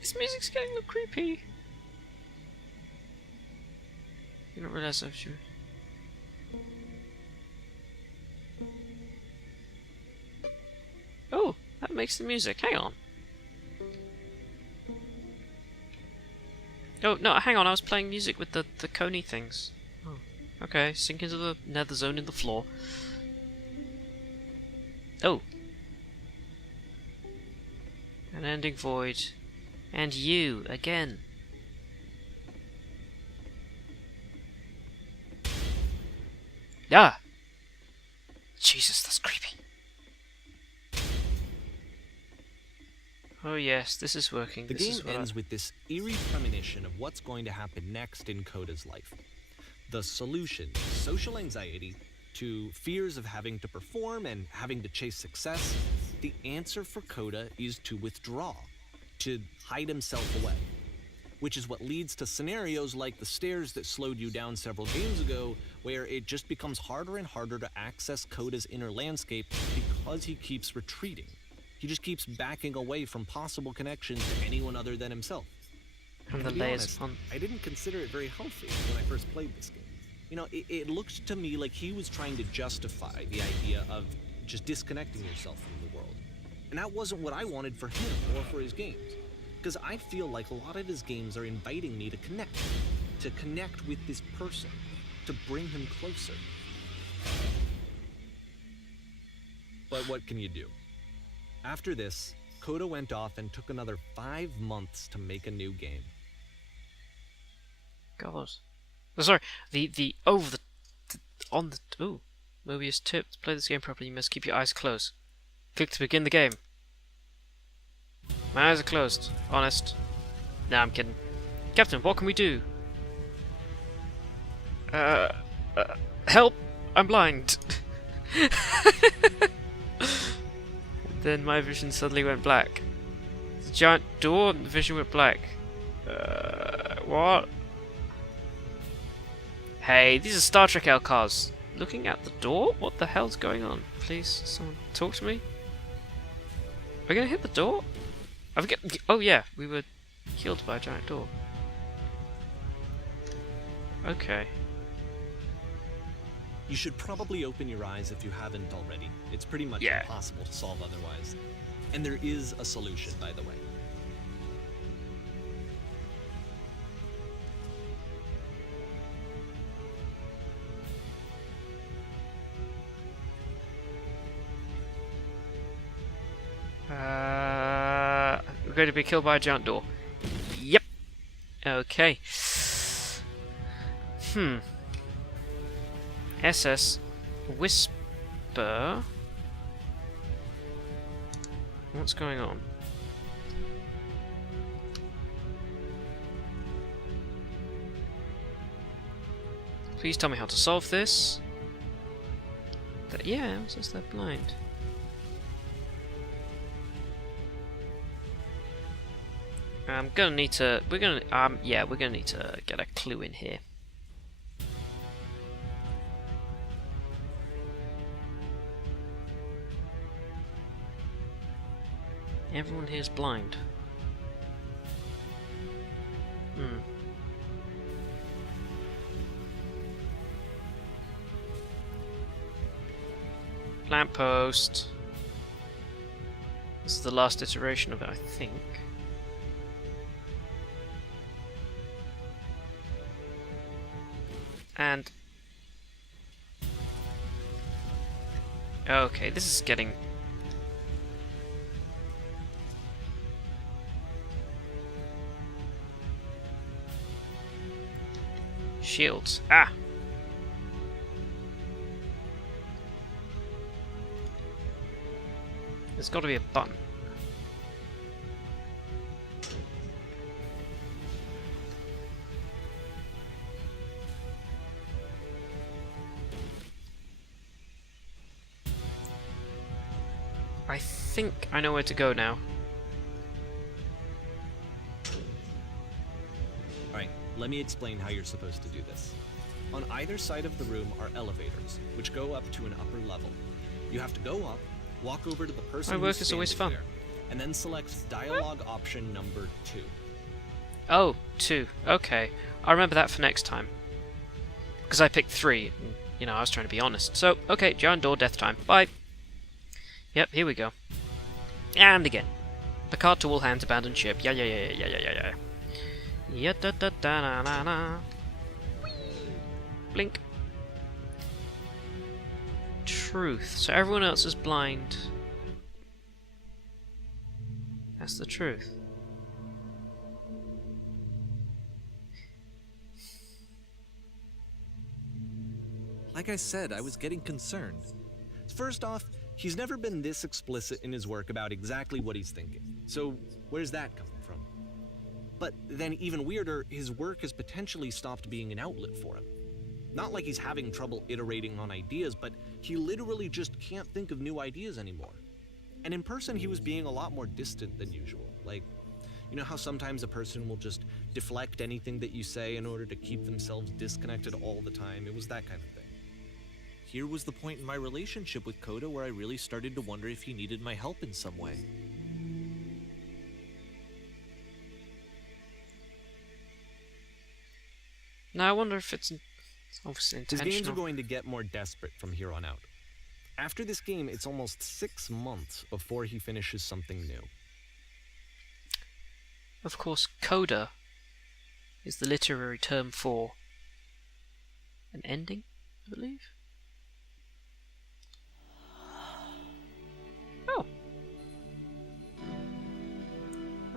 This music's getting a little creepy. You don't realize I'm sure. Oh, that makes the music. Hang on. Oh, no, hang on. I was playing music with the coney things. Oh, okay. Sink into the nether zone in the floor. Oh. An ending void. And you, again. Ah! Jesus, that's creepy. Oh yes, this is working. The game ends with this eerie premonition of what's going to happen next in Coda's life. The solution, social anxiety, to fears of having to perform and having to chase success, the answer for Coda is to withdraw, to hide himself away. Which is what leads to scenarios like the stairs that slowed you down several games ago, where it just becomes harder and harder to access Coda's inner landscape because he keeps retreating. He just keeps backing away from possible connections to anyone other than himself. And to be honest, I didn't consider it very healthy when I first played this game. You know, it looked to me like he was trying to justify the idea of just disconnecting yourself from the world. And that wasn't what I wanted for him or for his games. Because I feel like a lot of his games are inviting me to connect with this person, to bring him closer. But what can you do? After this, Coda went off and took another 5 months to make a new game. God. Oh, sorry. Ooh. Mobius tip. To play this game properly, you must keep your eyes closed. Click to begin the game. My eyes are closed. Honest. Nah, I'm kidding. Captain, what can we do? Help! I'm blind. Then my vision suddenly went black. The giant door and the vision went black. What? Hey, these are Star Trek L cars. Looking at the door? What the hell's going on? Please, someone talk to me. Are we gonna hit the door? Oh yeah, we were killed by a giant door. Okay. You should probably open your eyes if you haven't already. It's pretty much impossible to solve otherwise. And there is a solution, by the way. We're going to be killed by a giant door. Yep. Okay. SS Whisper. What's going on? Please tell me how to solve this. Yeah, it says they're blind. I'm gonna need to. We're gonna need to get a clue in here. Everyone here is blind. Lamppost. This is the last iteration of it, I think. And okay, this is getting shields. Ah. There's got to be a button. I think I know where to go now. Alright, let me explain how you're supposed to do this. On either side of the room are elevators, which go up to an upper level. You have to go up, walk over to the person My work is always fun. there, and then select dialogue option number 2. Oh, 2. Okay. I'll remember that for next time. Because I picked 3. And, you know, I was trying to be honest. So, okay, giant door, death time. Bye. Yep, here we go. And again. Picard to all hands, abandoned ship. Yeah. Yeah, da da da na na na. Blink. Truth. So everyone else is blind. That's the truth. Like I said, I was getting concerned. First off, he's never been this explicit in his work about exactly what he's thinking. So, where's that coming from? But then, even weirder, his work has potentially stopped being an outlet for him. Not like he's having trouble iterating on ideas, but he literally just can't think of new ideas anymore. And in person, he was being a lot more distant than usual. Like, you know how sometimes a person will just deflect anything that you say in order to keep themselves disconnected all the time? It was that kind of thing. Here was the point in my relationship with Coda where I really started to wonder if he needed my help in some way. Now I wonder if it's obviously intentional. His games are going to get more desperate from here on out. After this game, it's almost 6 months before he finishes something new. Of course, coda is the literary term for an ending, I believe.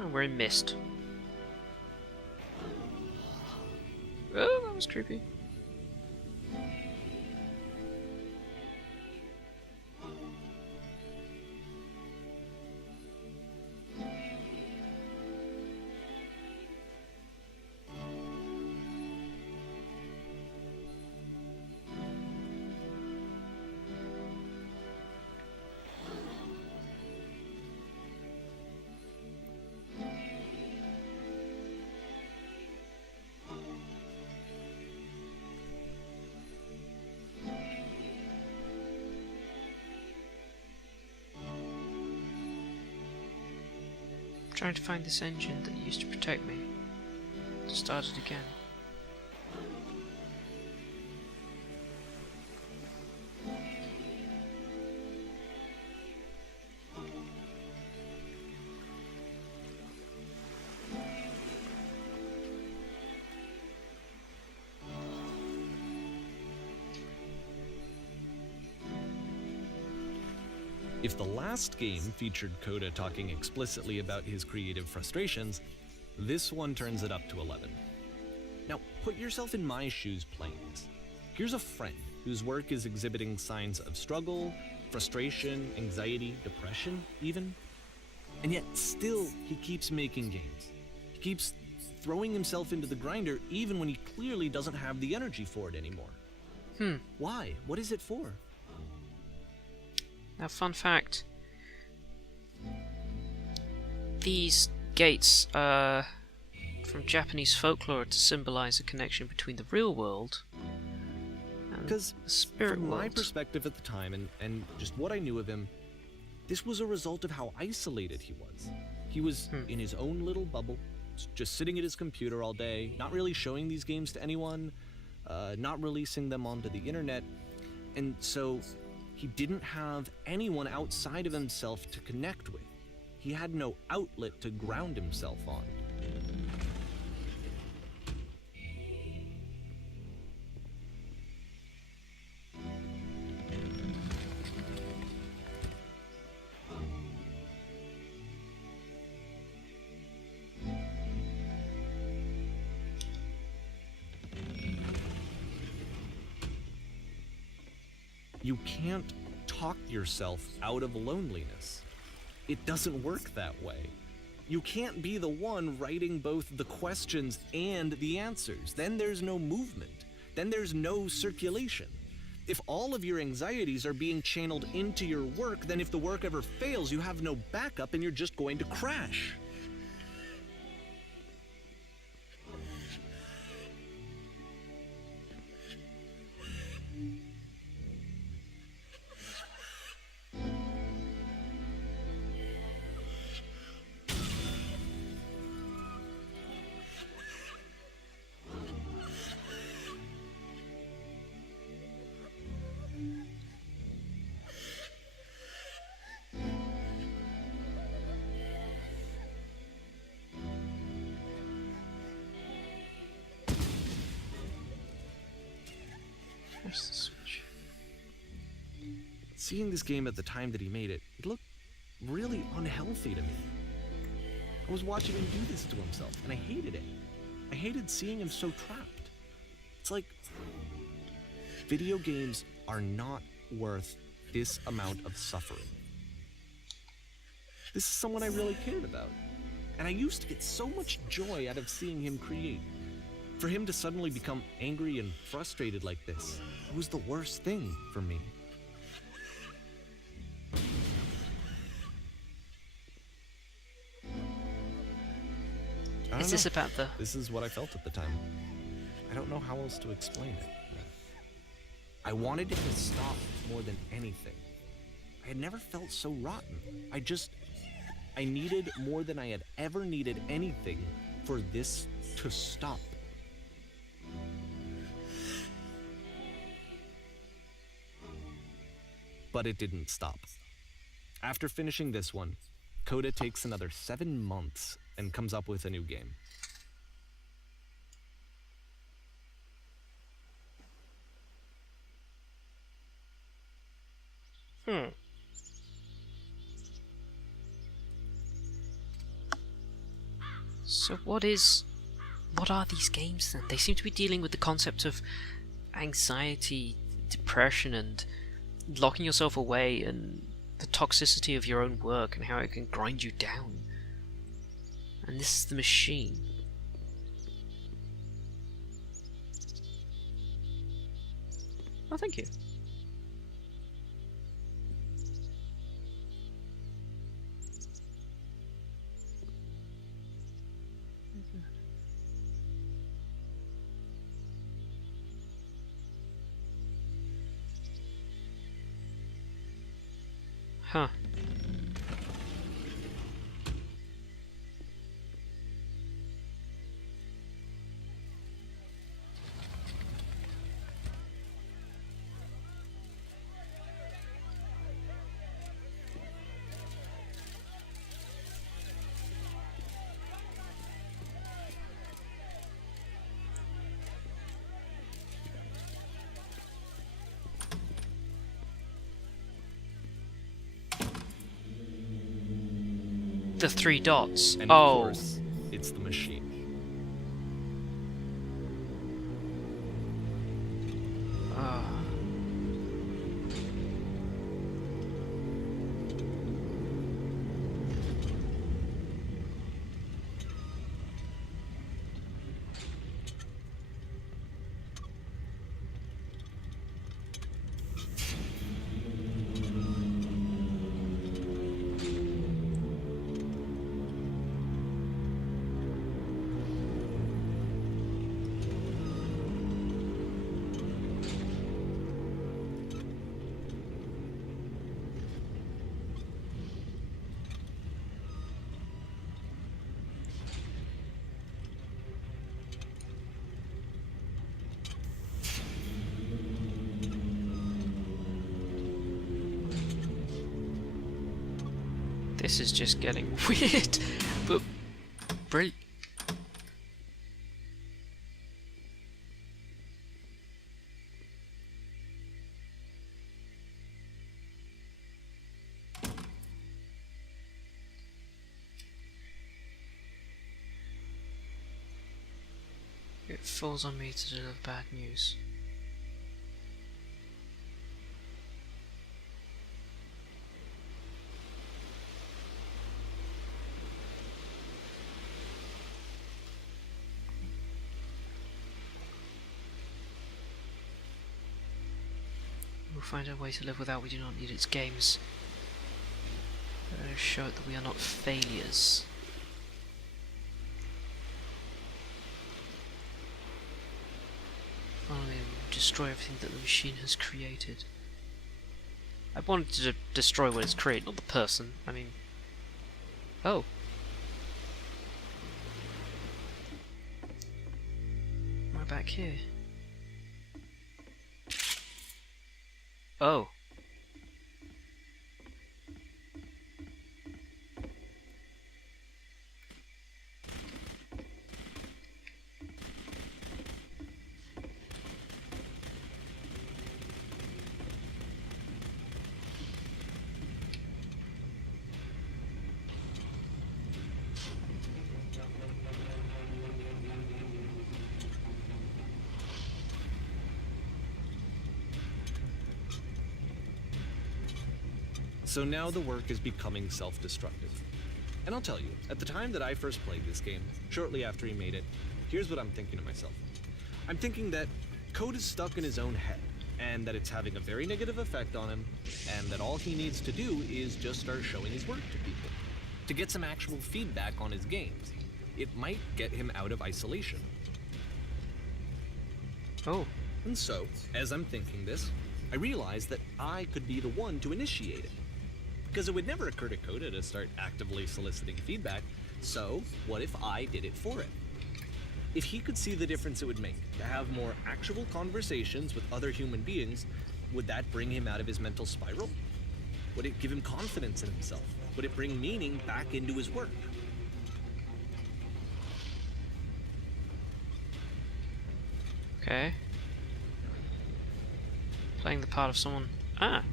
Oh, we're in mist. Oh, that was creepy. Trying to find this engine that used to protect me. Start it again. If the last game featured Coda talking explicitly about his creative frustrations, this one turns it up to 11. Now, put yourself in my shoes playing this. Here's a friend whose work is exhibiting signs of struggle, frustration, anxiety, depression, even. And yet, still, he keeps making games. He keeps throwing himself into the grinder even when he clearly doesn't have the energy for it anymore. Why? What is it for? Now, fun fact. These gates are from Japanese folklore to symbolize a connection between the real world and the spirit from world. my perspective at the time and just what I knew of him, this was a result of how isolated he was. He was in his own little bubble, just sitting at his computer all day, not really showing these games to anyone, not releasing them onto the internet, and so he didn't have anyone outside of himself to connect with. He had no outlet to ground himself on. You can't talk yourself out of loneliness. It doesn't work that way. You can't be the one writing both the questions and the answers. Then there's no movement. Then there's no circulation. If all of your anxieties are being channeled into your work, then if the work ever fails, you have no backup and you're just going to crash. Where's the switch? Seeing this game at the time that he made it, it looked really unhealthy to me. I was watching him do this to himself, and I hated it. I hated seeing him so trapped. It's like, video games are not worth this amount of suffering. This is someone I really cared about, and I used to get so much joy out of seeing him create. For him to suddenly become angry and frustrated like this, it was the worst thing for me. Is this about the... This is what I felt at the time. I don't know how else to explain it. I wanted it to stop more than anything. I had never felt so rotten. I needed more than I had ever needed anything for this to stop. But it didn't stop. After finishing this one, Coda takes another 7 months and comes up with a new game. So what are these games then? They seem to be dealing with the concept of anxiety, depression, and locking yourself away, and the toxicity of your own work and how it can grind you down. And this is the machine. Oh, thank you. Huh. The 3 dots. And of Oh. course, it's the machine. Ah. This is just getting weird, but brilliant. It falls on me to deliver bad news. We'll find a way to live without. We do not need its games. Let us show it that we are not failures. Finally, we'll destroy everything that the machine has created. I wanted to destroy what it's created, not the person. I mean... Oh. Am I back here? Oh. So now the work is becoming self-destructive. And I'll tell you, at the time that I first played this game, shortly after he made it, here's what I'm thinking to myself. I'm thinking that Code is stuck in his own head, and that it's having a very negative effect on him, and that all he needs to do is just start showing his work to people, to get some actual feedback on his games. It might get him out of isolation. Oh. And so, as I'm thinking this, I realize that I could be the one to initiate it. Because it would never occur to Coda to start actively soliciting feedback, so what if I did it for him? If he could see the difference it would make to have more actual conversations with other human beings, would that bring him out of his mental spiral? Would it give him confidence in himself? Would it bring meaning back into his work? Okay. Playing the part of someone. Ah.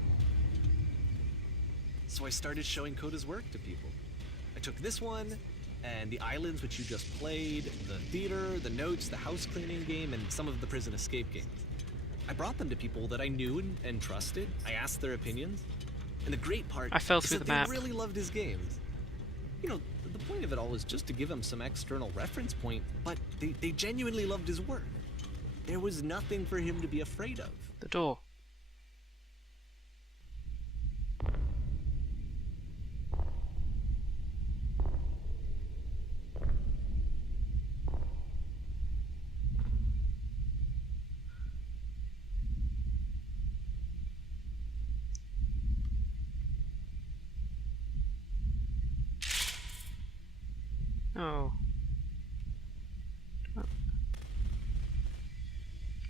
So I started showing Coda's work to people. I took this one, and the islands which you just played, the theater, the notes, the house cleaning game, and some of the prison escape games. I brought them to people that I knew and trusted. I asked their opinions. And the great part I fell is through that the map. they really loved his games. You know, the point of it all was just to give him some external reference point, but they genuinely loved his work. There was nothing for him to be afraid of. The door. Oh.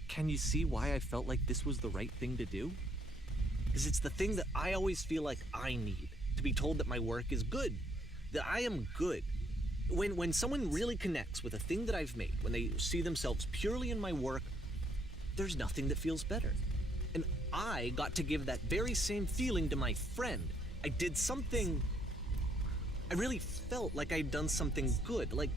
Can you see why I felt like this was the right thing to do? Because it's the thing that I always feel like I need, to be told that my work is good, that I am good. When someone really connects with a thing that I've made, when they see themselves purely in my work, there's nothing that feels better. And I got to give that very same feeling to my friend. I did something I really felt like I'd done something good, like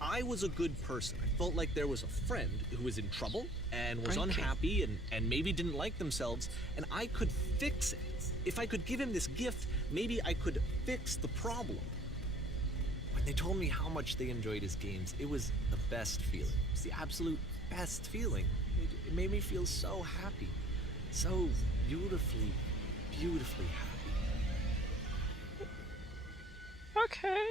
I was a good person. I felt like there was a friend who was in trouble and was unhappy and maybe didn't like themselves, and I could fix it. If I could give him this gift, maybe I could fix the problem. When they told me how much they enjoyed his games, it was the best feeling. It was the absolute best feeling. It made me feel so happy. So beautifully, beautifully happy. Okay.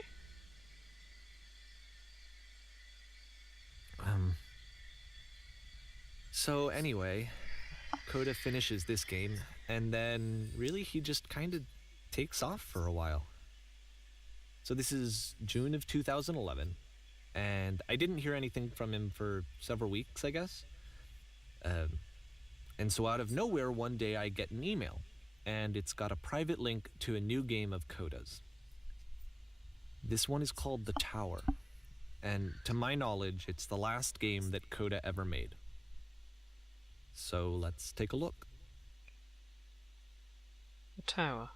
So anyway, Coda finishes this game, and then really he just kind of takes off for a while. So this is June of 2011, and I didn't hear anything from him for several weeks, I guess. And so out of nowhere, one day I get an email, and it's got a private link to a new game of Coda's. This one is called The Tower, and to my knowledge, it's the last game that Coda ever made. So let's take a look. The Tower.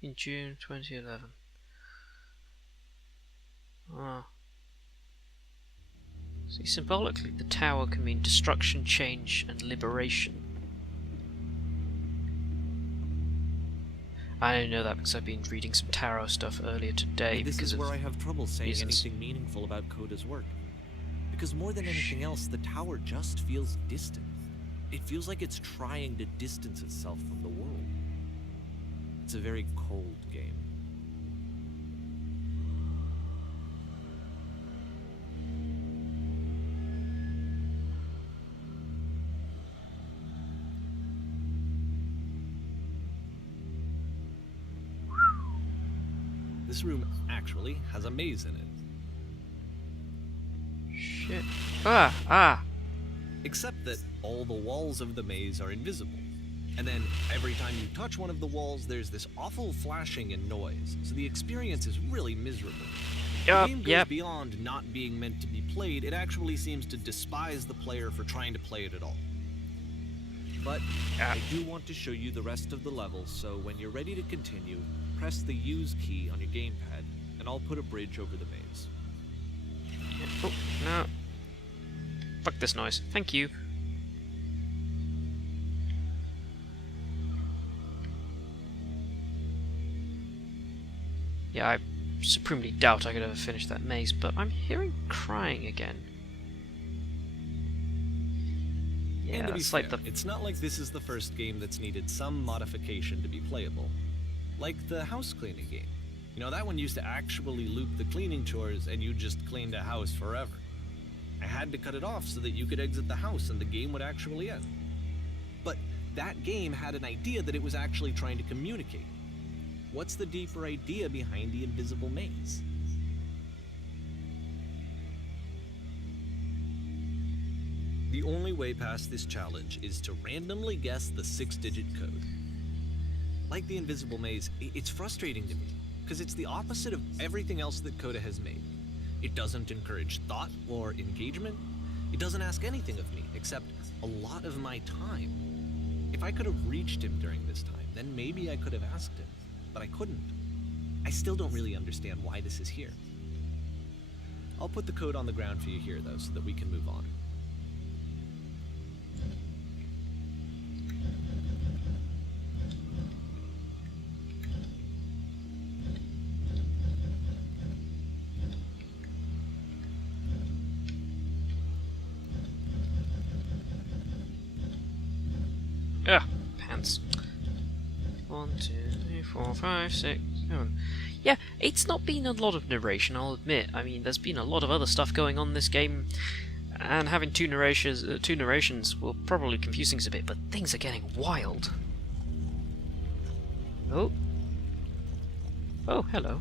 In June 2011. Ah. See, symbolically, the tower can mean destruction, change, and liberation. I only know that because I've been reading some tarot stuff earlier today. This is where I have trouble saying reasons. anything meaningful about Coda's work. Because more than anything else, the tower just feels distant. It feels like it's trying to distance itself from the world. It's a very cold game. This room actually has a maze in it. Shit. Ah! Except that all the walls of the maze are invisible. And then every time you touch one of the walls, there's this awful flashing and noise. So the experience is really miserable. The game goes beyond not being meant to be played. It actually seems to despise the player for trying to play it at all. But I do want to show you the rest of the level, so when you're ready to continue, press the use key on your gamepad, and I'll put a bridge over the maze. Oh, no. Fuck this noise. Thank you. Yeah, I supremely doubt I could ever finish that maze, but I'm hearing crying again. Yeah, And to be it's fair, like the... it's not like this is the first game that's needed some modification to be playable. Like the house cleaning game. You know, that one used to actually loop the cleaning chores and you just cleaned a house forever. I had to cut it off so that you could exit the house and the game would actually end. But that game had an idea that it was actually trying to communicate. What's the deeper idea behind the invisible maze? The only way past this challenge is to randomly guess the 6-digit code. Like the invisible maze, it's frustrating to me, because it's the opposite of everything else that Coda has made. It doesn't encourage thought or engagement. It doesn't ask anything of me, except a lot of my time. If I could have reached him during this time, then maybe I could have asked him, but I couldn't. I still don't really understand why this is here. I'll put the code on the ground for you here, though, so that we can move on. Pants. 1, 2, 3, 4, 5, 6, 7. Yeah, it's not been a lot of narration, I'll admit. I mean, there's been a lot of other stuff going on in this game, and having two narrations will probably confuse things a bit, but things are getting wild. Oh. Oh, hello.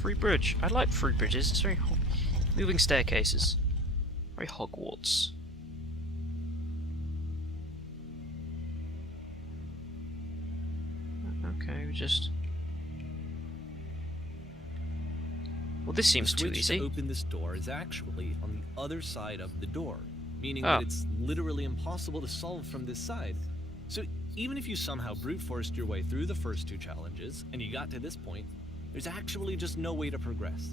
Free bridge. I like free bridges. It's very moving staircases. Very Hogwarts. Okay, we just... Well, this seems too easy. The switch to open this door is actually on the other side of the door, meaning that it's literally impossible to solve from this side. So even if you somehow brute forced your way through the first two challenges, and you got to this point, There's actually just no way to progress.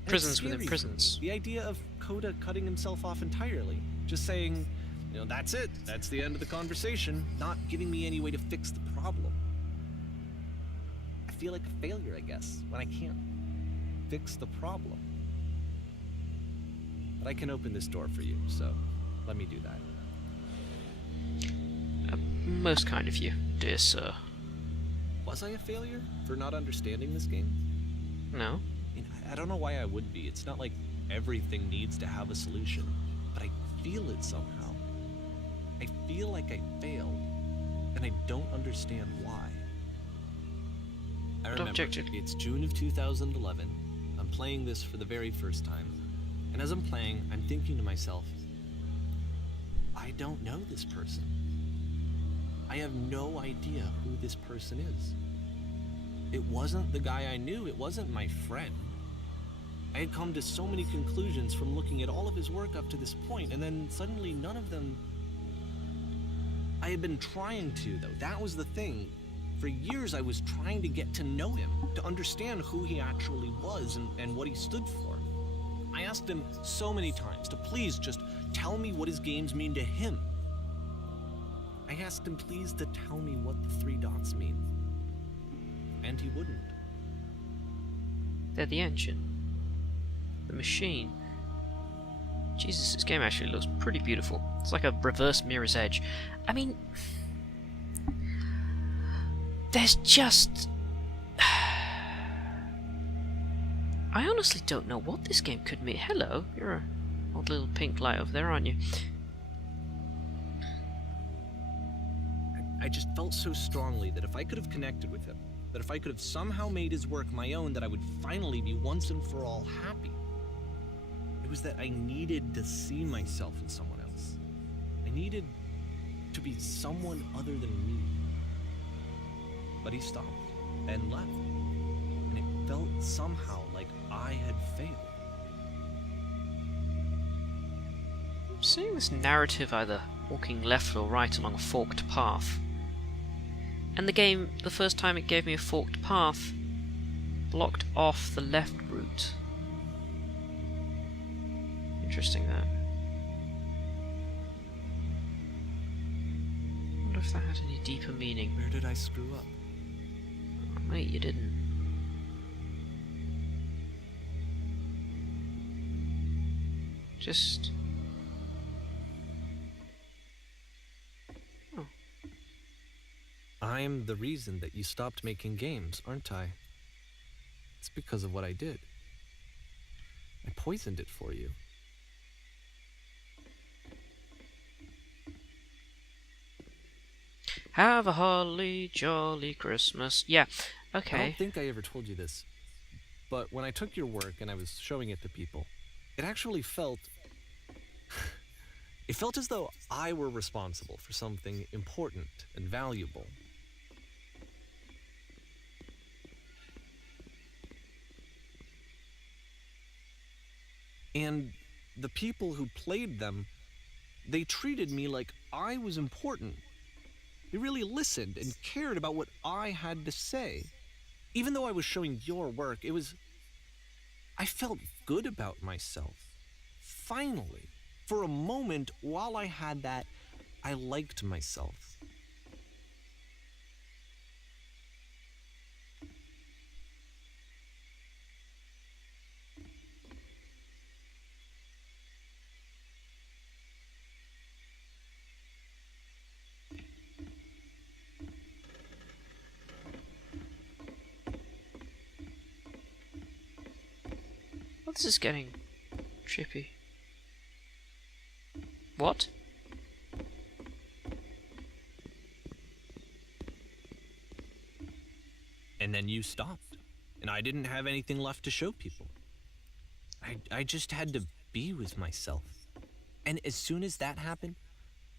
And Prisons it's within scary prisons. for me, the idea of Coda cutting himself off entirely. Just saying, that's it. That's the end of the conversation. Not giving me any way to fix the problem. I feel like a failure, I guess, when I can't fix the problem. But I can open this door for you, so let me do that. Most kind of you, dear sir. Was I a failure for not understanding this game? No? I don't know why I would be. It's not like everything needs to have a solution, but I feel it somehow. I feel like I failed, and I don't understand why. I remember, objective? It's June of 2011. I'm playing this for the very first time, and as I'm playing, I'm thinking to myself, I don't know this person. I have no idea who this person is. It wasn't the guy I knew. It wasn't my friend. I had come to so many conclusions from looking at all of his work up to this point, and then suddenly none of them... I had been trying to, though. That was the thing. For years, I was trying to get to know him, to understand who he actually was and what he stood for. I asked him so many times to please just tell me what his games mean to him. I asked him please to tell me what the 3 dots mean. And he wouldn't. They're the engine. The machine. Jesus, this game actually looks pretty beautiful. It's like a reverse Mirror's Edge. I mean... There's just... I honestly don't know what this game could mean. Hello, you're a odd little pink light over there, aren't you? I just felt so strongly that if I could have connected with him, that if I could have somehow made his work my own, that I would finally be once and for all happy. It was that I needed to see myself in someone else. I needed to be someone other than me. But he stopped and left. And it felt somehow like I had failed. I'm seeing this narrative either walking left or right along a forked path. And the game, the first time it gave me a forked path, blocked off the left route. Interesting that. I wonder if that had any deeper meaning. Where did I screw up? Oh, mate, you didn't. Just... Oh. I'm the reason that you stopped making games, aren't I? It's because of what I did. I poisoned it for you. Have a holly jolly Christmas. Yeah, I okay. don't think I ever told you this, but when I took your work and I was showing it to people, it actually felt... it felt as though I were responsible for something important and valuable. And the people who played them, they treated me like I was important. They really listened and cared about what I had to say. Even though I was showing your work, it was... I felt good about myself. Finally. For a moment, while I had that, I liked myself. Well, this is getting trippy. What? And then you stopped, and I didn't have anything left to show people. I just had to be with myself. And as soon as that happened,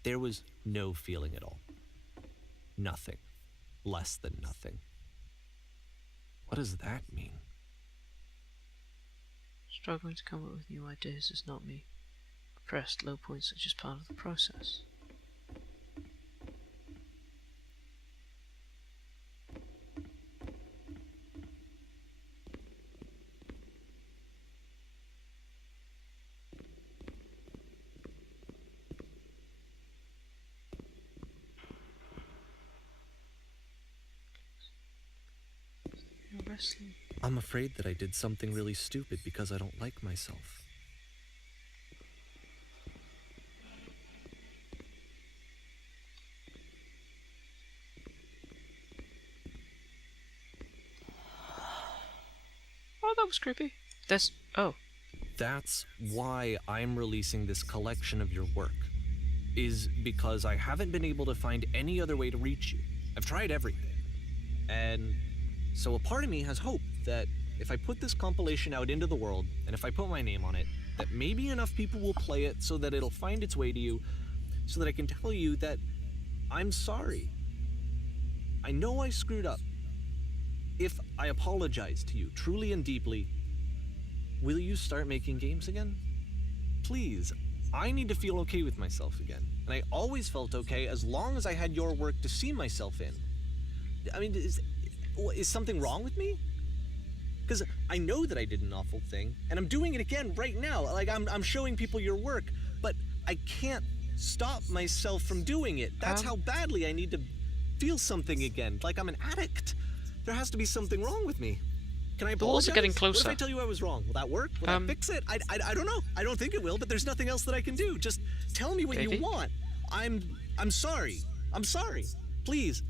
there was no feeling at all. Nothing. Less than nothing. What does that mean? Struggling to come up with new ideas is not me. Depressed, low points are just part of the process. wrestling. I'm afraid that I did something really stupid because I don't like myself. Oh, that was creepy. There's... oh. That's why I'm releasing this collection of your work. Is because I haven't been able to find any other way to reach you. I've tried everything. And so a part of me has hope that if I put this compilation out into the world, and if I put my name on it, that maybe enough people will play it so that it'll find its way to you, so that I can tell you that I'm sorry. I know I screwed up. If I apologize to you truly and deeply, will you start making games again? Please, I need to feel okay with myself again. And I always felt okay as long as I had your work to see myself in. I mean, is something wrong with me? Because I know that I did an awful thing, and I'm doing it again right now. Like, I'm showing people your work, but I can't stop myself from doing it. That's how badly I need to feel something again. Like I'm an addict. There has to be something wrong with me. Can I apologize? The walls are getting closer. What if I tell you I was wrong? Will that work? Will that fix it? I don't know. I don't think it will, but there's nothing else that I can do. Just tell me what you want. I'm sorry. I'm sorry. Please,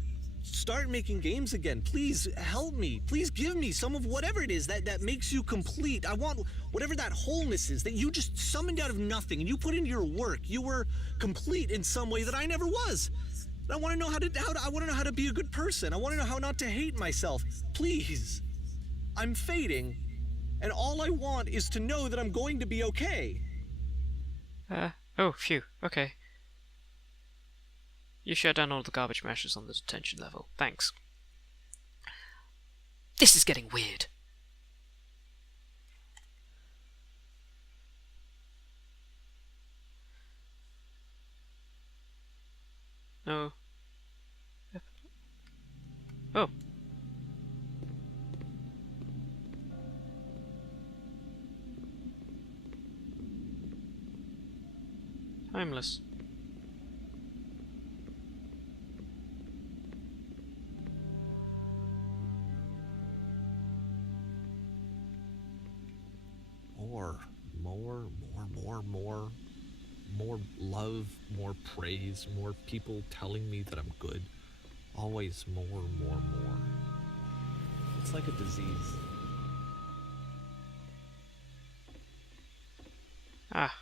start making games again. Please help me. Please give me some of whatever it is that makes you complete. I want whatever that wholeness is that you just summoned out of nothing and you put into your work. You were complete in some way that I never was. I want to know I want to know how to be a good person. I want to know how not to hate myself. Please. I'm fading, and all I want is to know that I'm going to be okay. Oh, phew, okay. You shut down all the garbage mashers on the detention level. Thanks. This is getting weird. No. Oh. Timeless. More love, more praise, more people telling me that I'm good. Always more. It's like a disease. Ah.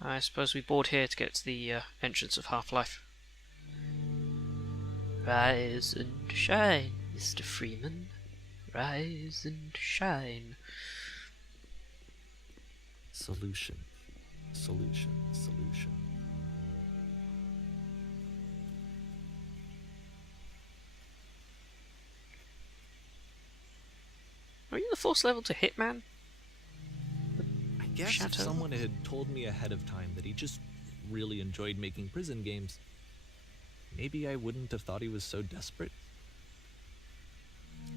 I suppose we board here to get to the entrance of Half-Life. Rise and shine, Mr. Freeman. Rise and shine. Solution. Are you the force level to Hitman? I guess if someone had told me ahead of time that he just really enjoyed making prison games, maybe I wouldn't have thought he was so desperate.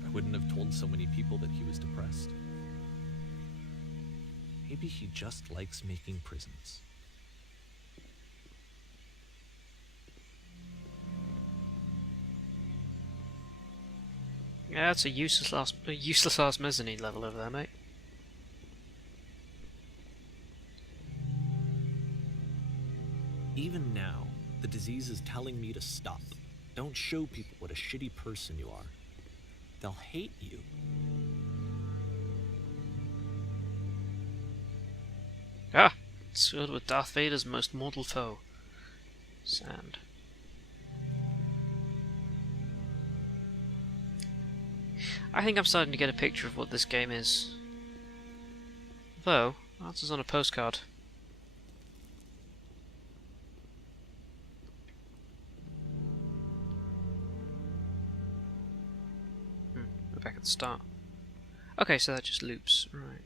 I wouldn't have told so many people that he was depressed. Maybe he just likes making prisons. Yeah, that's a useless ass mezzanine level over there, mate. Even now, the disease is telling me to stop. Don't show people what a shitty person you are. They'll hate you. Ah! It's filled with Darth Vader's most mortal foe. Sand. I think I'm starting to get a picture of what this game is. Though, answers on a postcard. We're back at the start. Okay, so that just loops, right.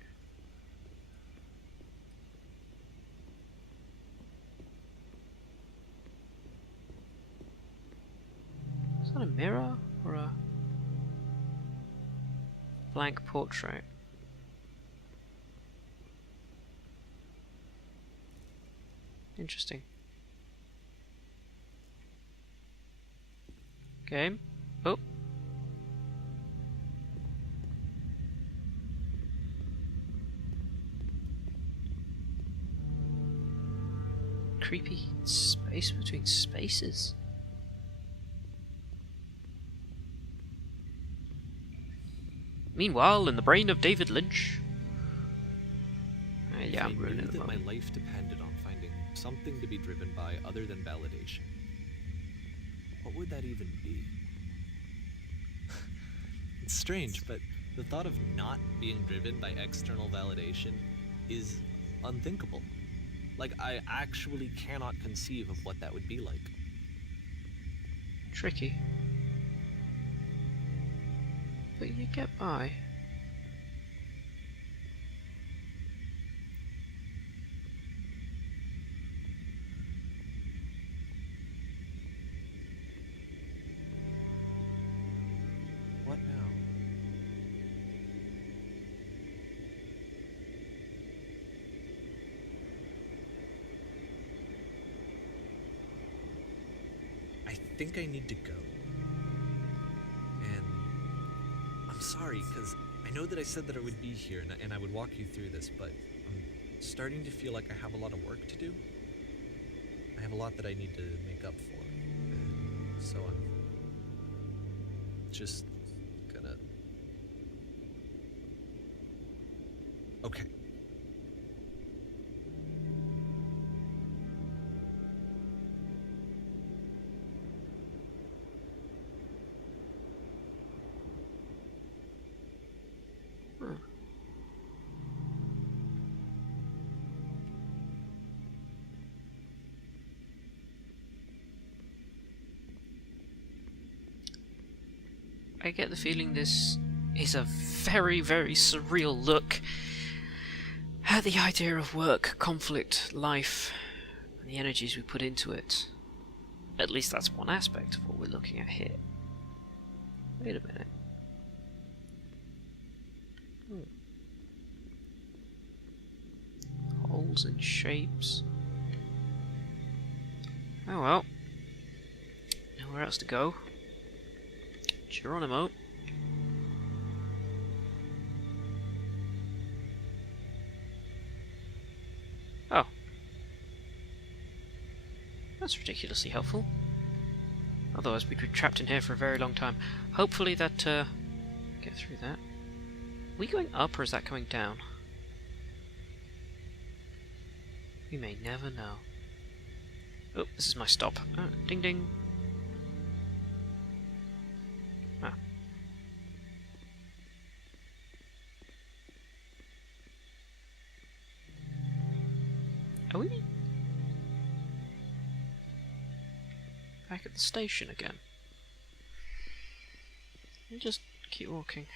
Is that a mirror or a blank portrait? Interesting. Game. Oh. creepy space between spaces. Meanwhile, in the brain of David Lynch. If Yeah, I I'm knew ruining the that my moment. life depended on finding something to be driven by other than validation, what would that even be? It's strange, but the thought of not being driven by external validation is unthinkable. Like, I actually cannot conceive of what that would be like. Tricky. But you get by. What now? I think I need to go. And I'm sorry, because I know that I said that I would be here and I would walk you through this, but I'm starting to feel like I have a lot of work to do. I have a lot that I need to make up for. And so I'm just gonna... Okay. I get the feeling this is a very, very surreal look at the idea of work, conflict, life, and the energies we put into it. At least that's one aspect of what we're looking at here. Wait a minute. Holes and shapes. Oh well. Nowhere else to go. Geronimo. Oh. That's ridiculously helpful. Otherwise we'd be trapped in here for a very long time. Hopefully that, get through that. Are we going up or is that coming down? We may never know. Oh, this is my stop. Ding ding. Ah. Are we back at the station again? Let me just keep walking.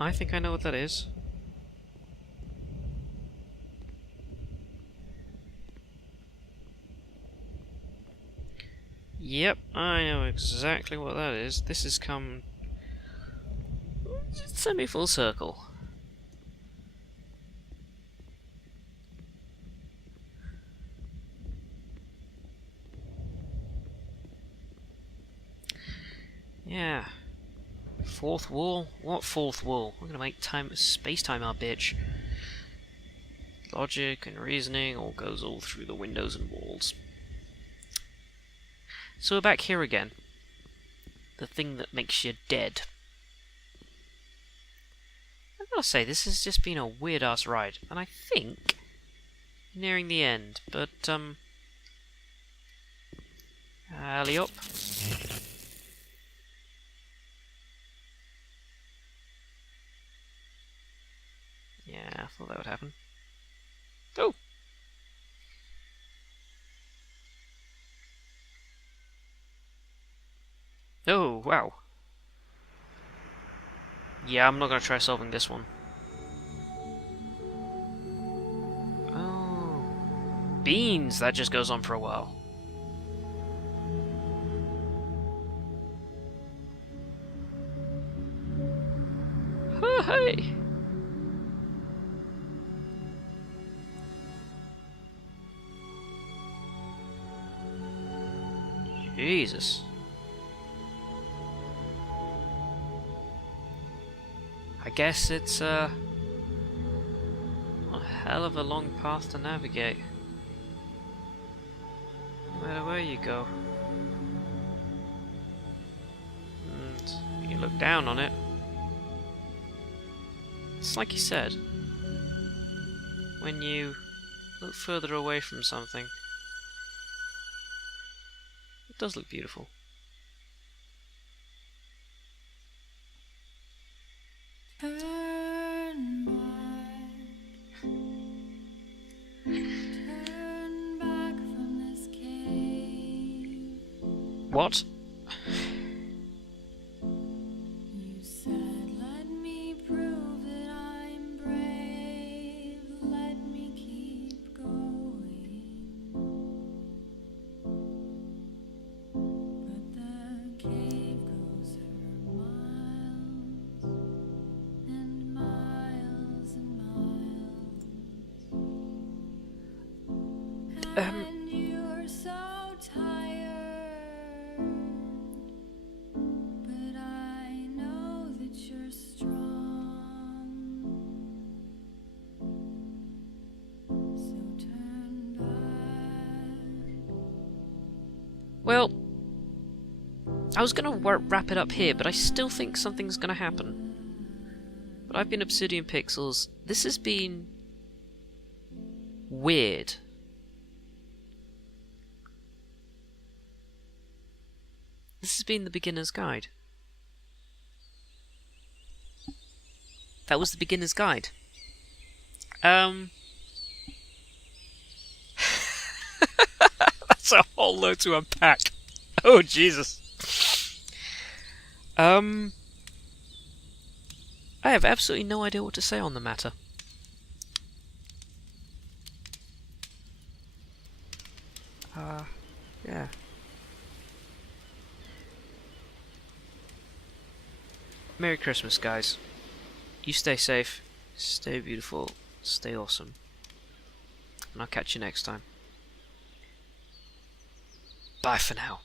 I think I know what that is. Yep, I know exactly what that is. This has come semi-full circle. Yeah. Fourth wall? What fourth wall? We're gonna make space-time our bitch. Logic and reasoning all goes all through the windows and walls. So we're back here again. The thing that makes you dead. I gotta say, this has just been a weird-ass ride, and I think nearing the end, but, alley up. Yeah, I thought that would happen. Oh! Oh, wow. Yeah, I'm not gonna try solving this one. Oh. Beans! That just goes on for a while. hey! Jesus. I guess it's a hell of a long path to navigate. No matter where you go. And you look down on it. It's like you said. When you look further away from something, it does look beautiful. Turn back. Turn back from this cave. What? You said, let me prove that I'm brave. Let me keep going. But the cave goes for miles and miles and miles. And you're so tired. But I know that you're strong. So turn back. Well, I was gonna wrap it up here, but I still think something's gonna happen. But I've been Obsidian Pixels. This has been weird. This has been the beginner's guide. That was the beginner's guide. That's a whole load to unpack. Oh Jesus. I have absolutely no idea what to say on the matter. Yeah. Merry Christmas, guys. You stay safe, stay beautiful, stay awesome. And I'll catch you next time. Bye for now.